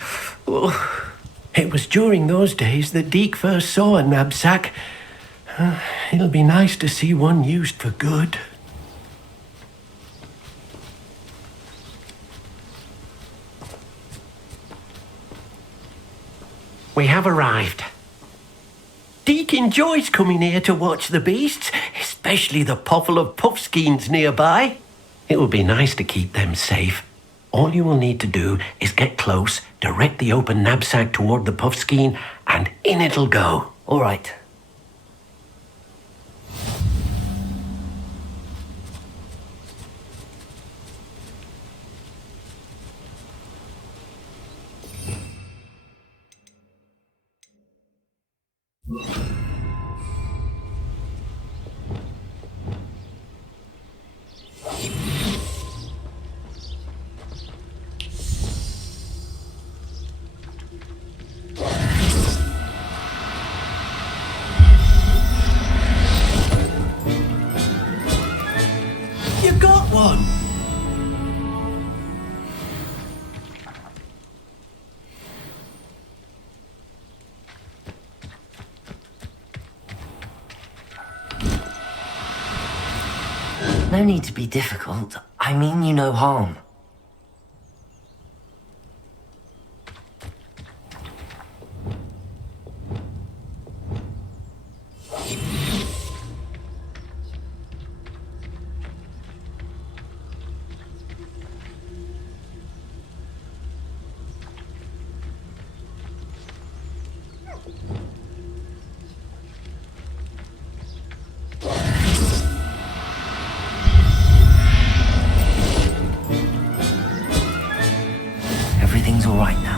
Oh. It was during those days that Deke first saw a knapsack. It'll be nice to see one used for good. We have arrived. Deke enjoys coming here to watch the beasts, especially the potful of puffskeins nearby. It will be nice to keep them safe. All you will need to do is get close, direct the open knapsack toward the puffskein, and in it'll go. All right. No need to be difficult. I mean you no harm. Everything's all right now.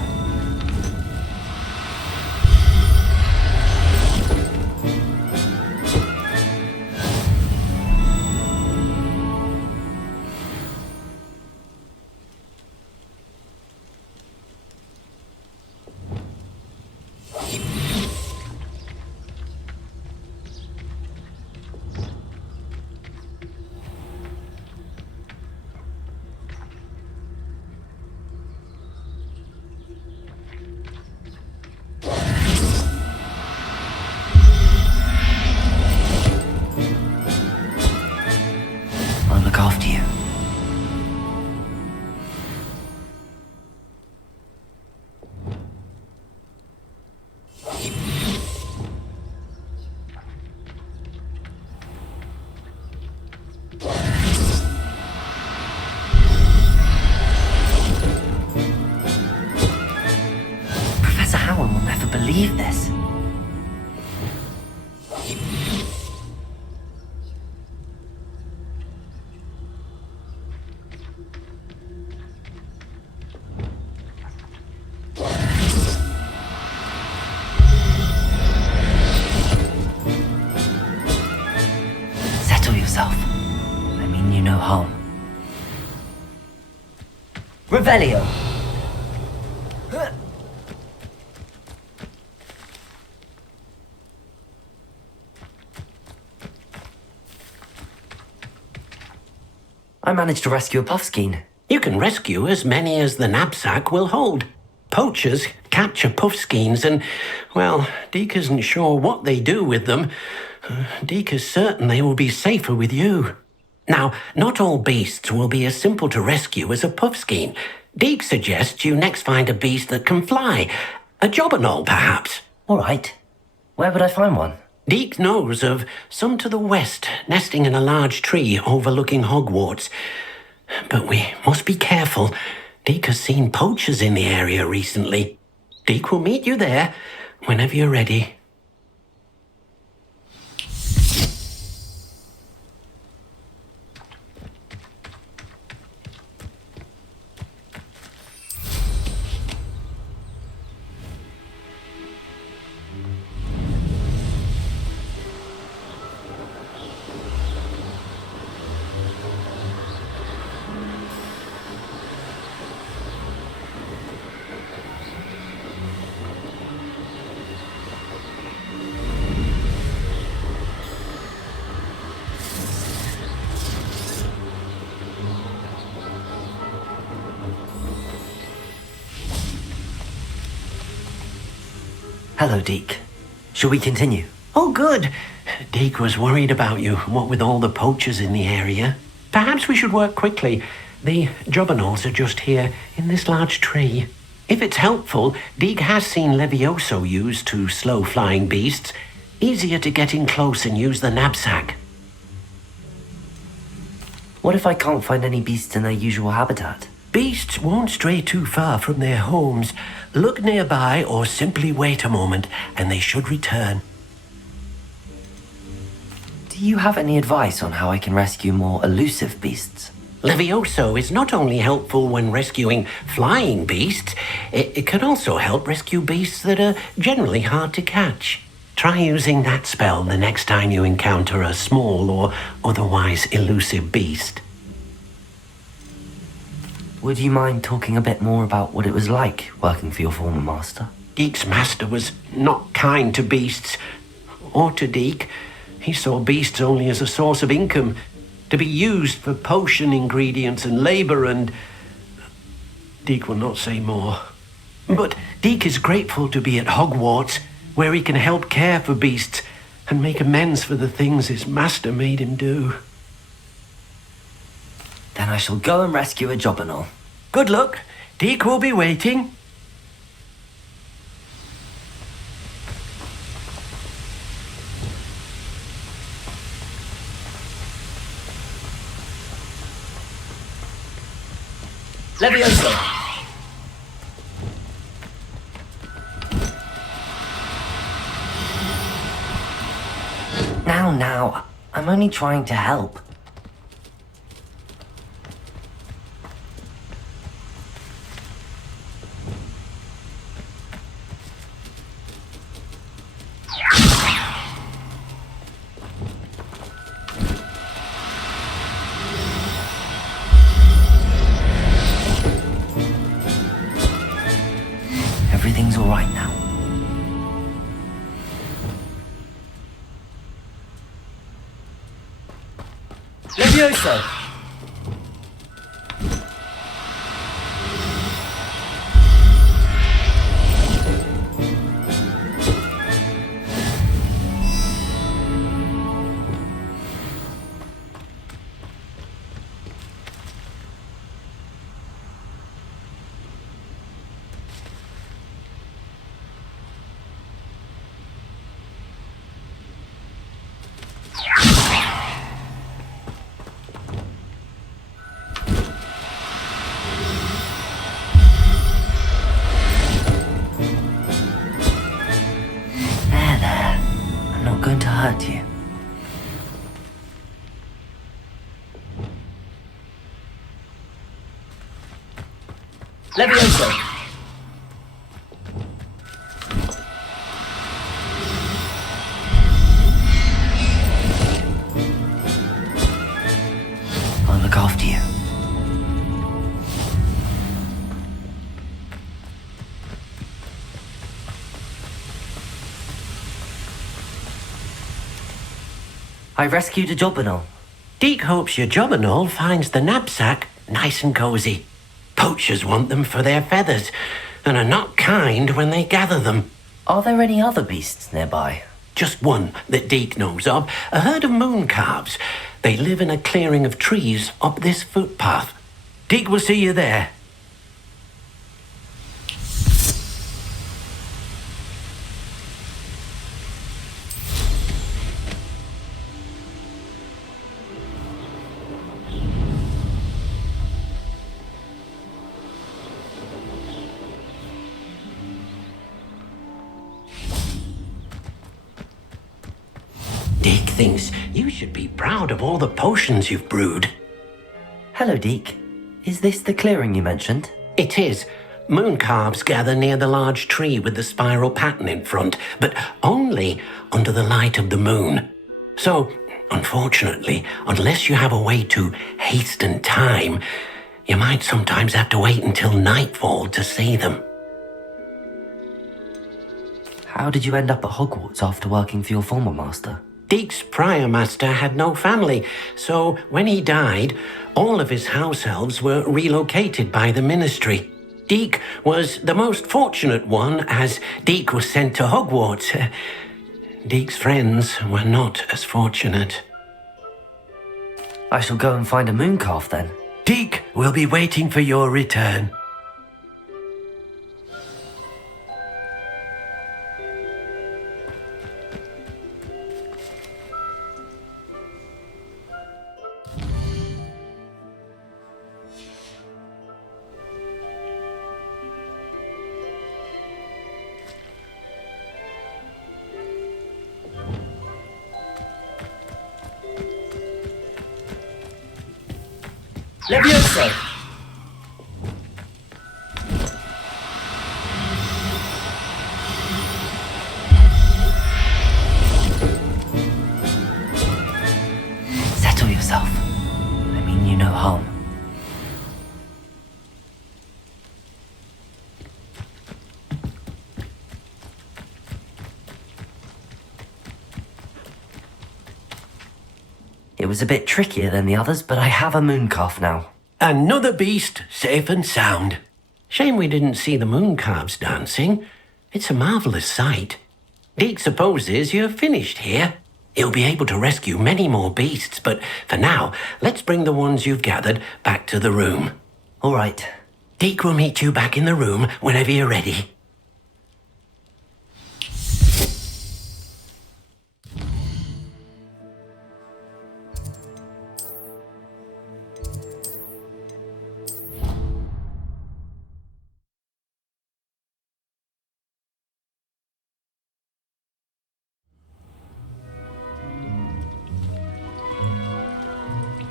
I'll look after you. Professor Howard will never believe this. Settle yourself. I mean you no harm. Revelio. I managed to rescue a puffskein. You can rescue as many as the knapsack will hold. Poachers capture puffskeins and, well, Deke isn't sure what they do with them. Deke is certain they will be safer with you. Now, not all beasts will be as simple to rescue as a puffskein. Deke suggests you next find a beast that can fly. A jobberknoll, perhaps. All right. Where would I find one? Deke knows of some to the west, nesting in a large tree overlooking Hogwarts. But we must be careful. Deke has seen poachers in the area recently. Deke will meet you there whenever you're ready. Hello, Deke. Shall we continue? Oh, good. Deke was worried about you, what with all the poachers in the area. Perhaps we should work quickly. The jobberknolls are just here, in this large tree. If it's helpful, Deke has seen Levioso used to slow flying beasts. Easier to get in close and use the knapsack. What if I can't find any beasts in their usual habitat? Beasts won't stray too far from their homes. Look nearby or simply wait a moment, and they should return. Do you have any advice on how I can rescue more elusive beasts? Levioso is not only helpful when rescuing flying beasts, it can also help rescue beasts that are generally hard to catch. Try using that spell the next time you encounter a small or otherwise elusive beast. Would you mind talking a bit more about what it was like working for your former master? Deke's master was not kind to beasts, or to Deke. He saw beasts only as a source of income, to be used for potion ingredients and labour, and Deke will not say more. But Deke is grateful to be at Hogwarts, where he can help care for beasts and make amends for the things his master made him do. Then I shall go and rescue a job and all. Good luck. Deke will be waiting. Levioso! Now, I'm only trying to help. Everything's all right now. Levioso! Going to hurt you. Levioso! I'll look after you. I rescued a job and all. Deke hopes your job and all finds the knapsack nice and cozy. Poachers want them for their feathers, and are not kind when they gather them. Are there any other beasts nearby? Just one that Deke knows of, a herd of moon calves. They live in a clearing of trees up this footpath. Deke will see you there. Deke thinks you should be proud of all the potions you've brewed. Hello, Deke. Is this the clearing you mentioned? It is. Moon calves gather near the large tree with the spiral pattern in front, but only under the light of the moon. So, unfortunately, unless you have a way to hasten time, you might sometimes have to wait until nightfall to see them. How did you end up at Hogwarts after working for your former master? Deke's prior master had no family, so when he died, all of his house elves were relocated by the ministry. Deke was the most fortunate one, as Deke was sent to Hogwarts. Deke's friends were not as fortunate. I shall go and find a moon calf then. Deke will be waiting for your return. Levioso! Settle yourself. I mean you no harm. It was a bit trickier than the others, but I have a moon calf now. Another beast, safe and sound. Shame we didn't see the moon calves dancing. It's a marvellous sight. Deke supposes you're finished here. He'll be able to rescue many more beasts, but for now, let's bring the ones you've gathered back to the room. All right. Deke will meet you back in the room whenever you're ready.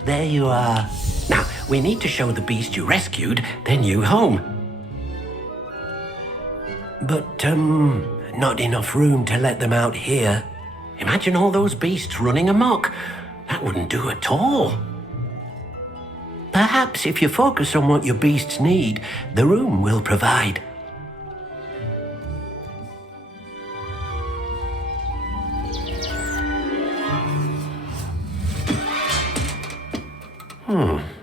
There you are. Now, we need to show the beast you rescued their new home. But, not enough room to let them out here. Imagine all those beasts running amok. That wouldn't do at all. Perhaps if you focus on what your beasts need, the room will provide.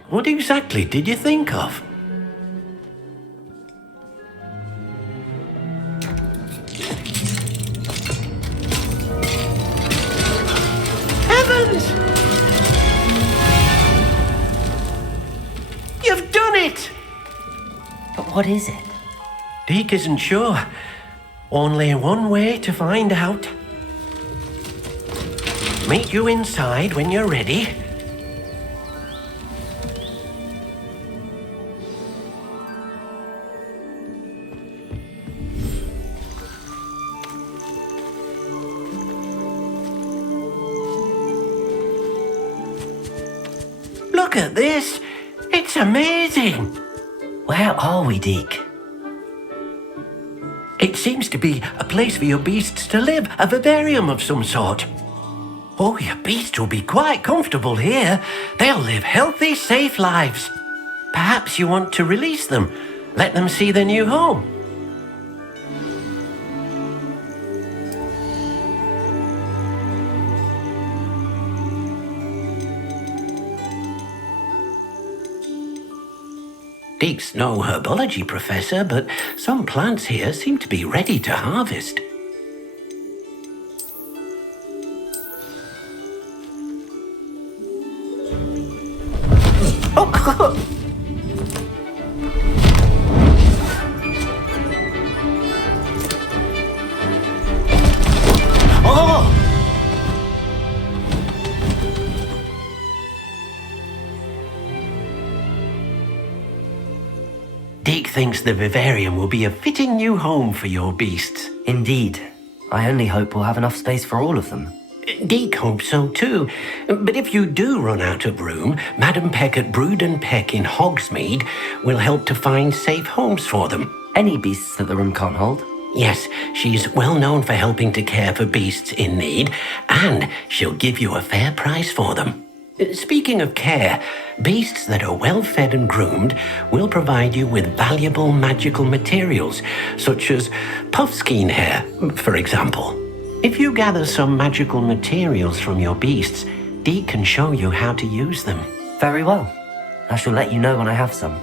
What exactly did you think of? Heavens! You've done it! But what is it? Deke isn't sure. Only one way to find out. Meet you inside when you're ready. Look at this! It's amazing! Where are we, Deke? It seems to be a place for your beasts to live, a vivarium of some sort. Oh, your beasts will be quite comfortable here. They'll live healthy, safe lives. Perhaps you want to release them, let them see their new home. Deke's no herbology professor, but some plants here seem to be ready to harvest. Oh! Deke thinks the vivarium will be a fitting new home for your beasts. Indeed. I only hope we'll have enough space for all of them. Deke hopes so too. But if you do run out of room, Madam Peck at Brood and Peck in Hogsmeade will help to find safe homes for them. Any beasts that the room can't hold? Yes, she's well known for helping to care for beasts in need, and she'll give you a fair price for them. Speaking of care, beasts that are well fed and groomed will provide you with valuable magical materials, such as puffskein hair, for example. If you gather some magical materials from your beasts, Deke can show you how to use them. Very well. I shall let you know when I have some.